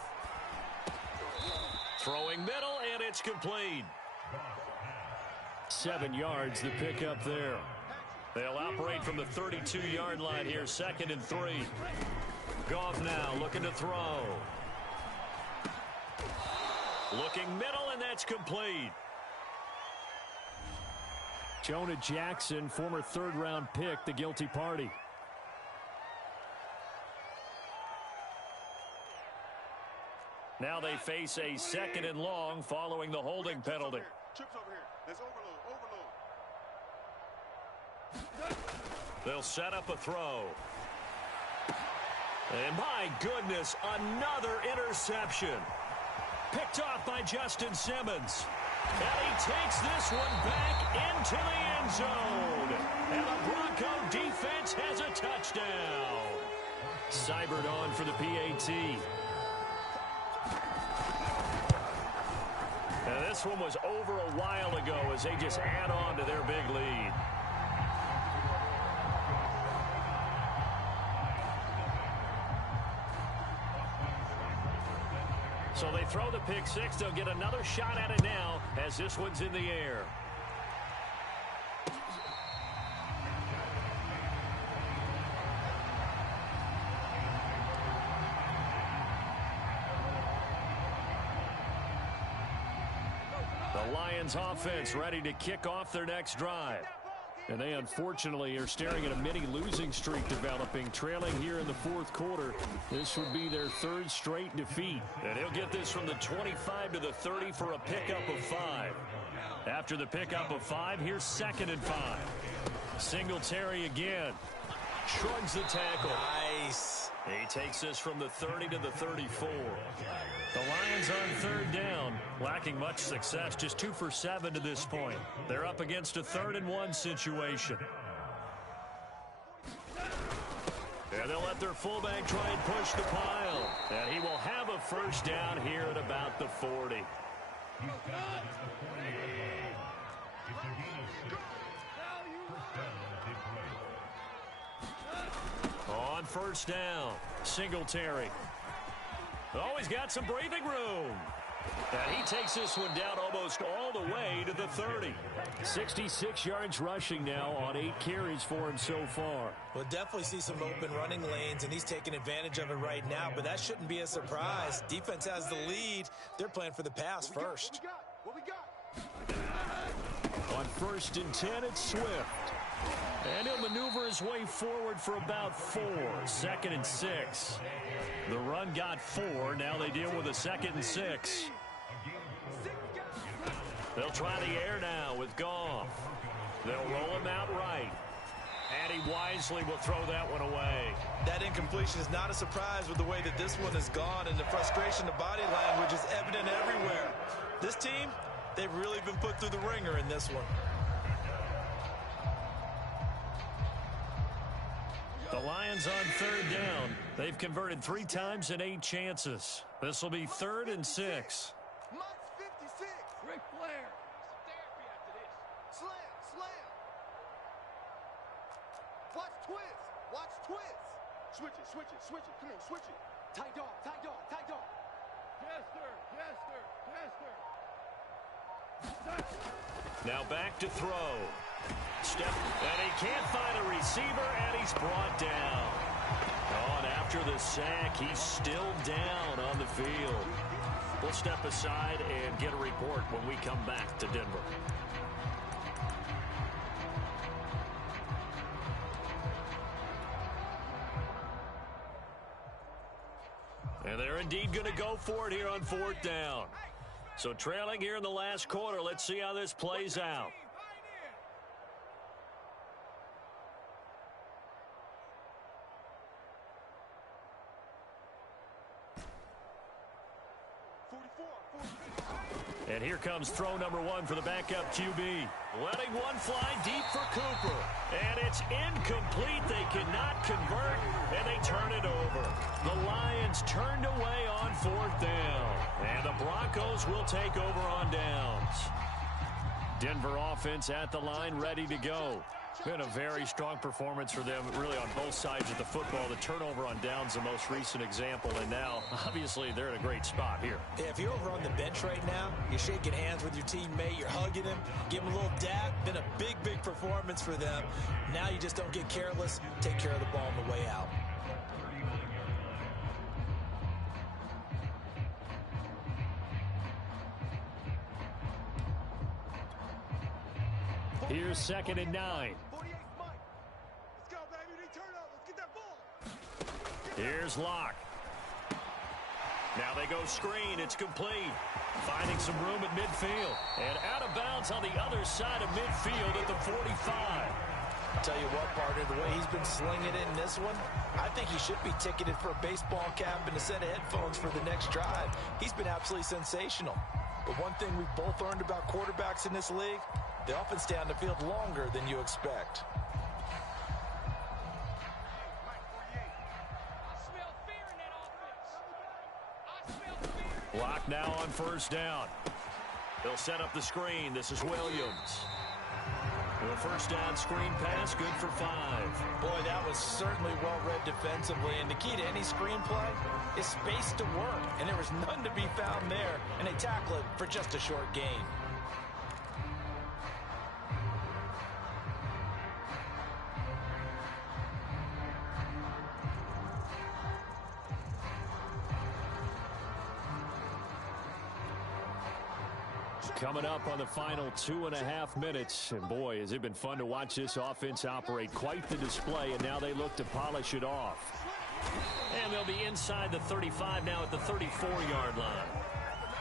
Throwing middle, and it's complete. 7 yards, the pickup there. They'll operate from the 32-yard line here, 2nd and 3. Goff now looking to throw. Looking middle, and that's complete. Jonah Jackson, former 3rd-round pick, the guilty party. Now they face a 2nd and long following the holding penalty. Trips over here. There's overload. They'll set up a throw. And my goodness, another interception. Picked off by Justin Simmons. And he takes this one back into the end zone. And the Bronco defense has a touchdown. Seibert on for the PAT. And this one was over a while ago as they just add on to their big lead. So they throw the pick six. They'll get another shot at it now as this one's in the air. The Lions offense ready to kick off their next drive. And they unfortunately are staring at a mini losing streak developing, trailing here in the 4th quarter. This would be their 3rd straight defeat. And he'll get this from the 25 to the 30 for a pickup of 5. After the pickup of 5, here's 2nd and 5. Singletary again. Shrugs the tackle. Nice. He takes this from the 30 to the 34. The Lions on 3rd down, lacking much success, just 2 for 7 to this point. They're up against a 3rd and 1 situation. And they'll let their fullback try and push the pile. And he will have a first down here at about the 40. On first down, Singletary. Oh, he's got some breathing room. And he takes this one down almost all the way to the 30. 66 yards rushing now on 8 carries for him so far. We'll definitely see some open running lanes, and he's taking advantage of it right now, but that shouldn't be a surprise. Defense has the lead. They're playing for the pass first. What we got? On 1st and 10, it's Swift. And he'll maneuver his way forward for about 4. 2nd and 6. The run got 4. Now they deal with a 2nd and 6. They'll try the air now with Goff. They'll roll him out right. And he wisely will throw that one away. That incompletion is not a surprise with the way that this one has gone, and the frustration, the body language is evident everywhere. This team, they've really been put through the ringer in this one. The Lions on 3rd down. They've converted 3 times in 8 chances. This will be 3rd and 6. Mike's 56. Ric Flair. Therapy after this. Slam, slam. Watch twist. Watch twist. Switch it, switch it, switch it. Come on, switch it. Tight dog, tight dog, tight dog. Jester, Jester, Jester. Now back to throw. Step, and he can't find a receiver, and he's brought down. Oh, and after the sack, he's still down on the field. We'll step aside and get a report when we come back to Denver. And they're indeed going to go for it here on 4th down. So trailing here in the last quarter. Let's see how this plays out. And here comes throw number 1 for the backup QB. Letting one fly deep for Cooper. And it's incomplete. They cannot convert, and they turn it over. The Lions turned away on 4th down. And the Broncos will take over on downs. Denver offense at the line, ready to go. Been a very strong performance for them, really, on both sides of the football. The turnover on downs, the most recent example, and now, obviously, they're in a great spot here. Yeah, if you're over on the bench right now, you're shaking hands with your teammate, you're hugging him, give him a little dap. Been a big, big performance for them. Now you just don't get careless. Take care of the ball on the way out. Here's 2nd and 9. Here's Locke. Now they go screen. It's complete. Finding some room at midfield. And out of bounds on the other side of midfield at the 45. I'll tell you what, partner, the way he's been slinging it in this one, I think he should be ticketed for a baseball cap and a set of headphones for the next drive. He's been absolutely sensational. But one thing we've both learned about quarterbacks in this league, they often stay on the field longer than you expect. Block now on 1st down. They'll set up the screen. This is Williams. A 1st down screen pass, good for 5. Boy, that was certainly well read defensively. And the key to any screenplay is space to work. And there was none to be found there. And they tackle it for just a short gain. Coming up on the final 2.5 minutes. And boy, has it been fun to watch this offense operate. Quite the display, and now they look to polish it off. And they'll be inside the 35 now at the 34-yard line.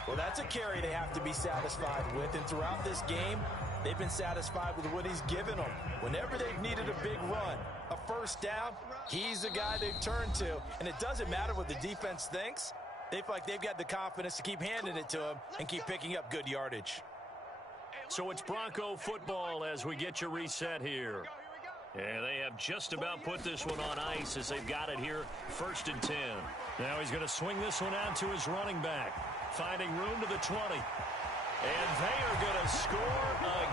Well, that's a carry they have to be satisfied with. And throughout this game, they've been satisfied with what he's given them. Whenever they've needed a big run, a 1st down, he's the guy they've turned to. And it doesn't matter what the defense thinks. They feel like they've got the confidence to keep handing it to him and keep picking up good yardage. So it's Bronco football as we get you reset here. And they have just about put this one on ice as they've got it here, 1st and 10. Now he's going to swing this one out to his running back, finding room to the 20. And they are going to score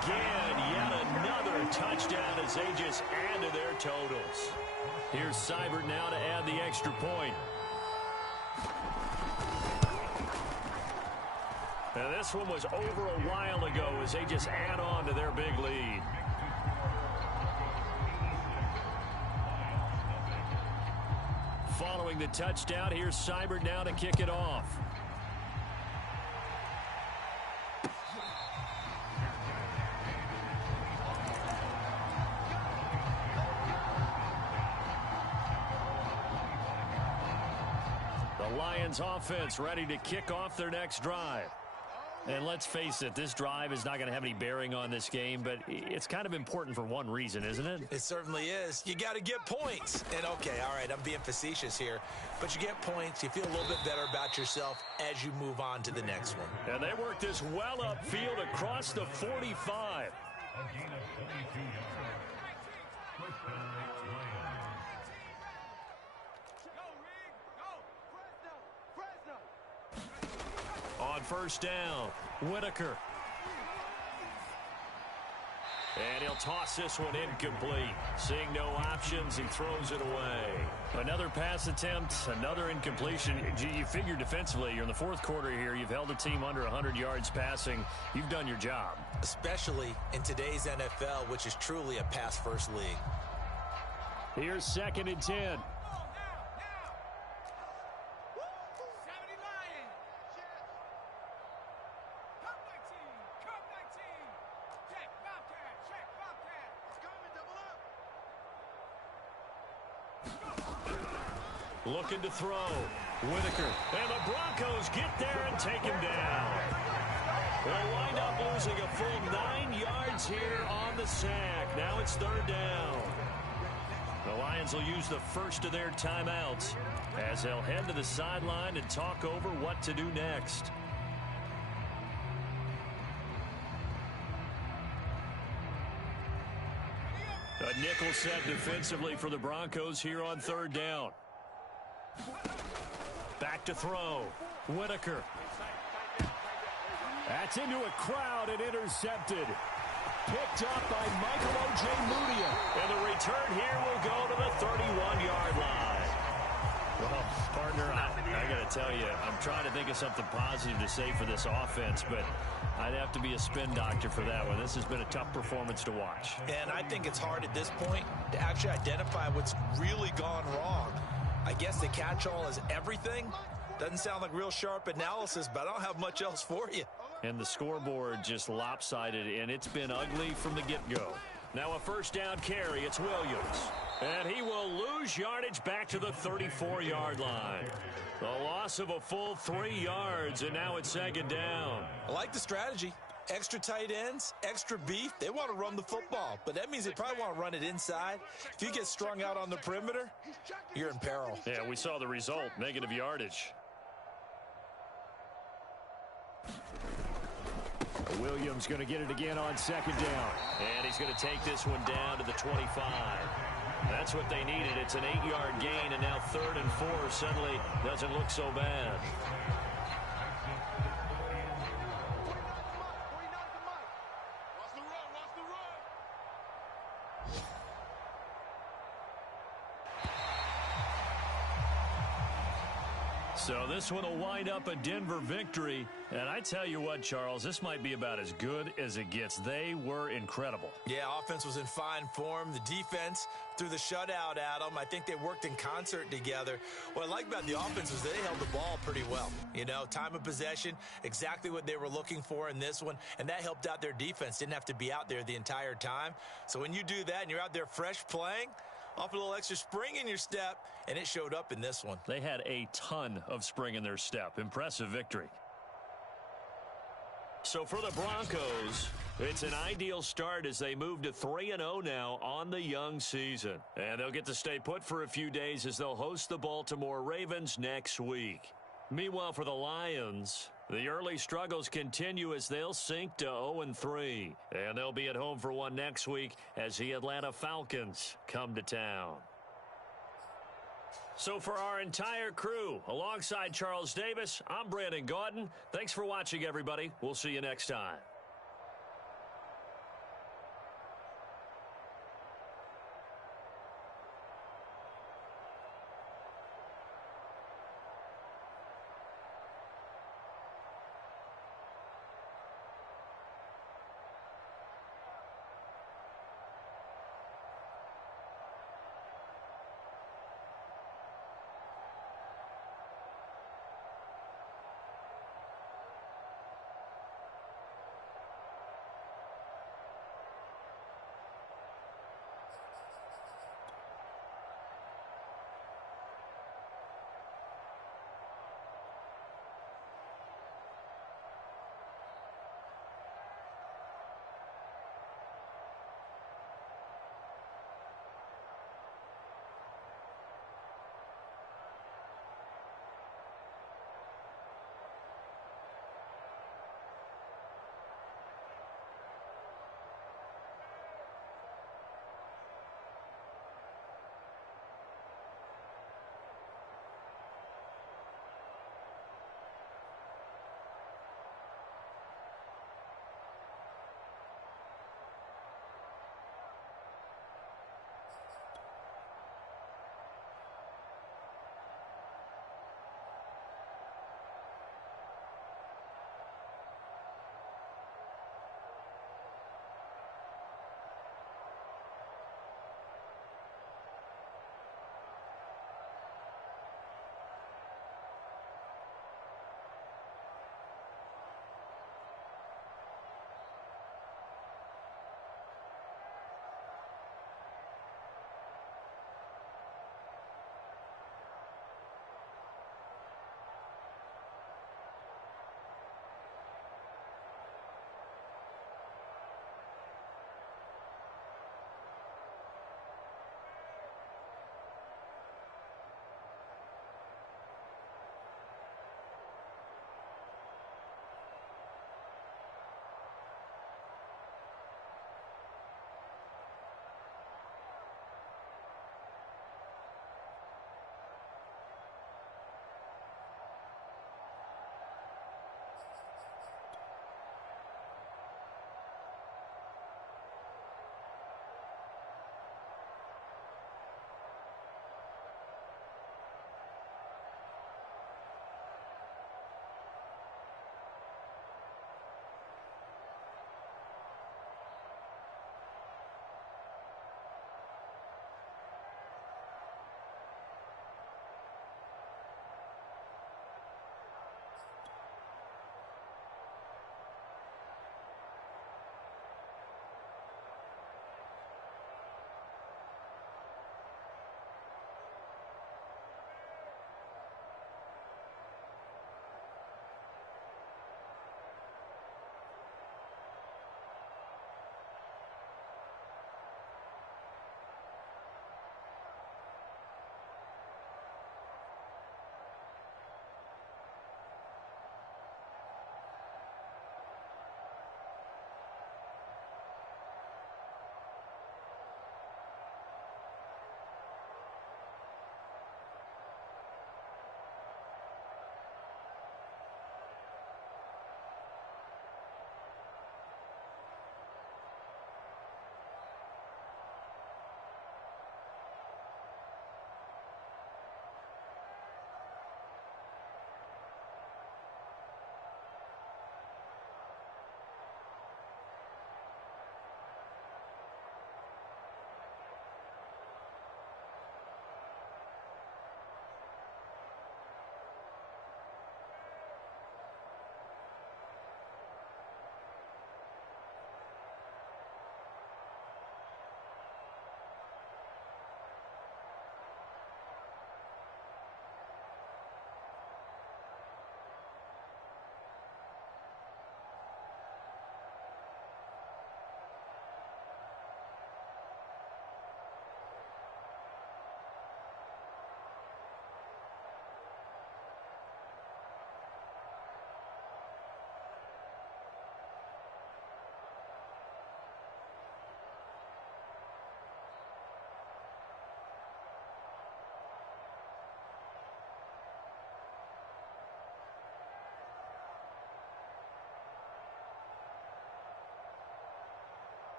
again. Yet another touchdown as they just add to their totals. Here's Seibert now to add the extra point. Now this one was over a while ago as they just add on to their big lead. Following the touchdown, here's Seibert now to kick it off. The Lions offense ready to kick off their next drive. And let's face it, this drive is not going to have any bearing on this game, but it's kind of important for one reason, isn't it? It certainly is. You got to get points. And okay, all right, I'm being facetious here, but you get points, you feel a little bit better about yourself as you move on to the next one. And they work this well upfield across the 45. On 1st down, Whitaker. And he'll toss this one incomplete. Seeing no options, he throws it away. Another pass attempt, another incompletion. You figure defensively, you're in the fourth quarter here. You've held a team under 100 yards passing. You've done your job. Especially in today's NFL, which is truly a pass-first league. Here's 2nd and 10. Looking to throw. Whitaker. And the Broncos get there and take him down. They'll wind up losing a full 9 yards here on the sack. Now it's 3rd down. The Lions will use the first of their timeouts as they'll head to the sideline and talk over what to do next. A nickel set defensively for the Broncos here on 3rd down. Back to throw. Whitaker. That's into a crowd and intercepted. Picked up by Michael Ojemudia. And the return here will go to the 31-yard line. Well, partner, I got to tell you, I'm trying to think of something positive to say for this offense, but I'd have to be a spin doctor for that one. This has been a tough performance to watch. And I think it's hard at this point to actually identify what's really gone wrong. I guess the catch-all is everything. Doesn't sound like real sharp analysis, but I don't have much else for you. And the scoreboard just lopsided, and it's been ugly from the get-go. Now a 1st down carry. It's Williams. And he will lose yardage back to the 34-yard line. The loss of a full 3 yards, and now it's 2nd down. I like the strategy. Extra tight ends, extra beef. They want to run the football, but that means they probably want to run it inside. If you get strung out on the perimeter, you're in peril. Yeah, we saw the result, negative yardage. Williams going to get it again on 2nd down. And he's going to take this one down to the 25. That's what they needed. It's an 8-yard gain, and now 3rd and 4 suddenly doesn't look so bad. So this one will wind up a Denver victory. And I tell you what, Charles, this might be about as good as it gets. They were incredible. Yeah, offense was in fine form. The defense threw the shutout at them. I think they worked in concert together. What I like about the offense was they held the ball pretty well. You know, time of possession, exactly what they were looking for in this one. And that helped out their defense. Didn't have to be out there the entire time. So when you do that and you're out there fresh playing, off a little extra spring in your step, and it showed up in this one. They had a ton of spring in their step. Impressive victory. So for the Broncos, it's an ideal start as they move to 3-0 now on the young season. And they'll get to stay put for a few days as they'll host the Baltimore Ravens next week. Meanwhile, for the Lions, the early struggles continue as they'll sink to 0-3. And they'll be at home for one next week as the Atlanta Falcons come to town. So for our entire crew, alongside Charles Davis, I'm Brandon Gaudin. Thanks for watching, everybody. We'll see you next time.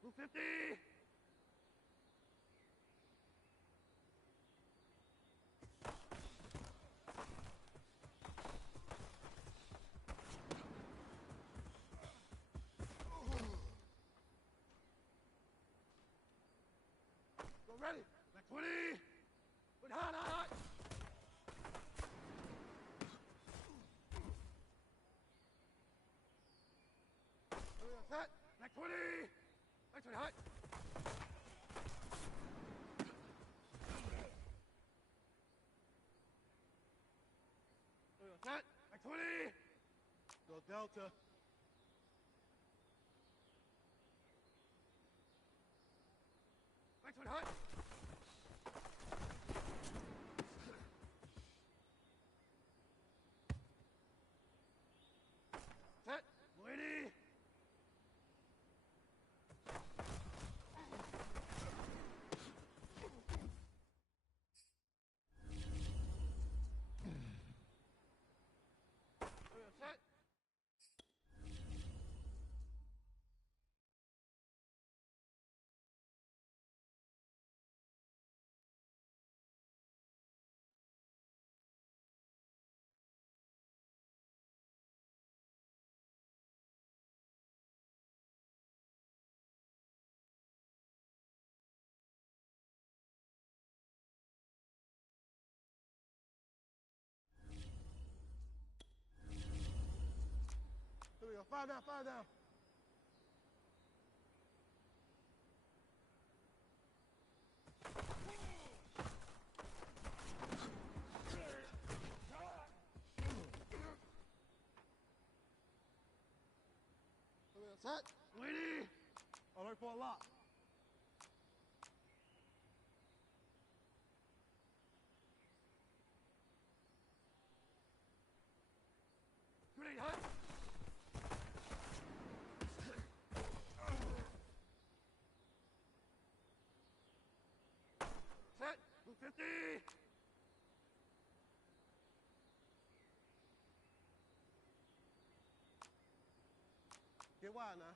Blue 50. Go ready. Back 20. Put hot, hot, hot. Set. Back 20. Back 20, hot. Set. Back 20. Go Delta. Back 20, hot. Set. 180. Set. Here we go. 5 down, 5 down. Here we go. Set. 180. Alert for a lock. Grenade, hot. Set. Blue 50. Get wide now.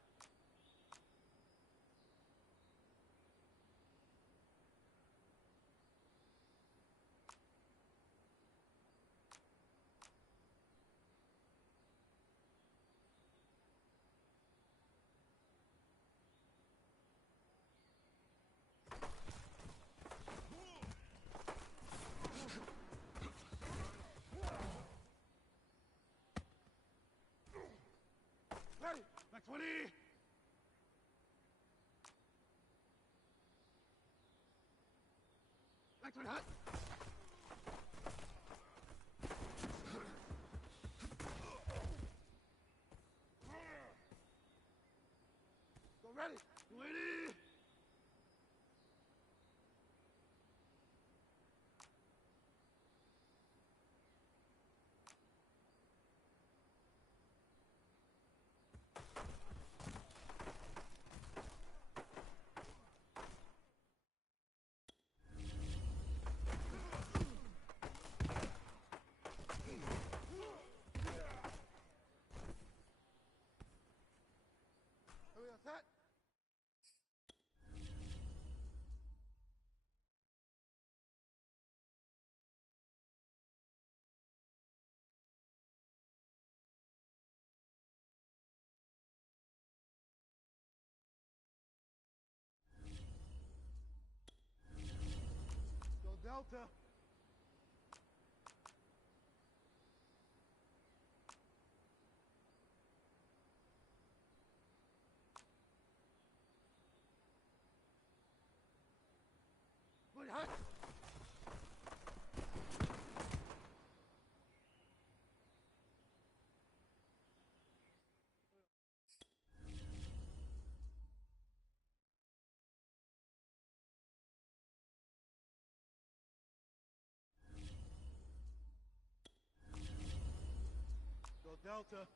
Ready. Back 20. Back 20, hot. Go ready. 280. Here we go. Set. Go Delta. Put hot. Go Delta.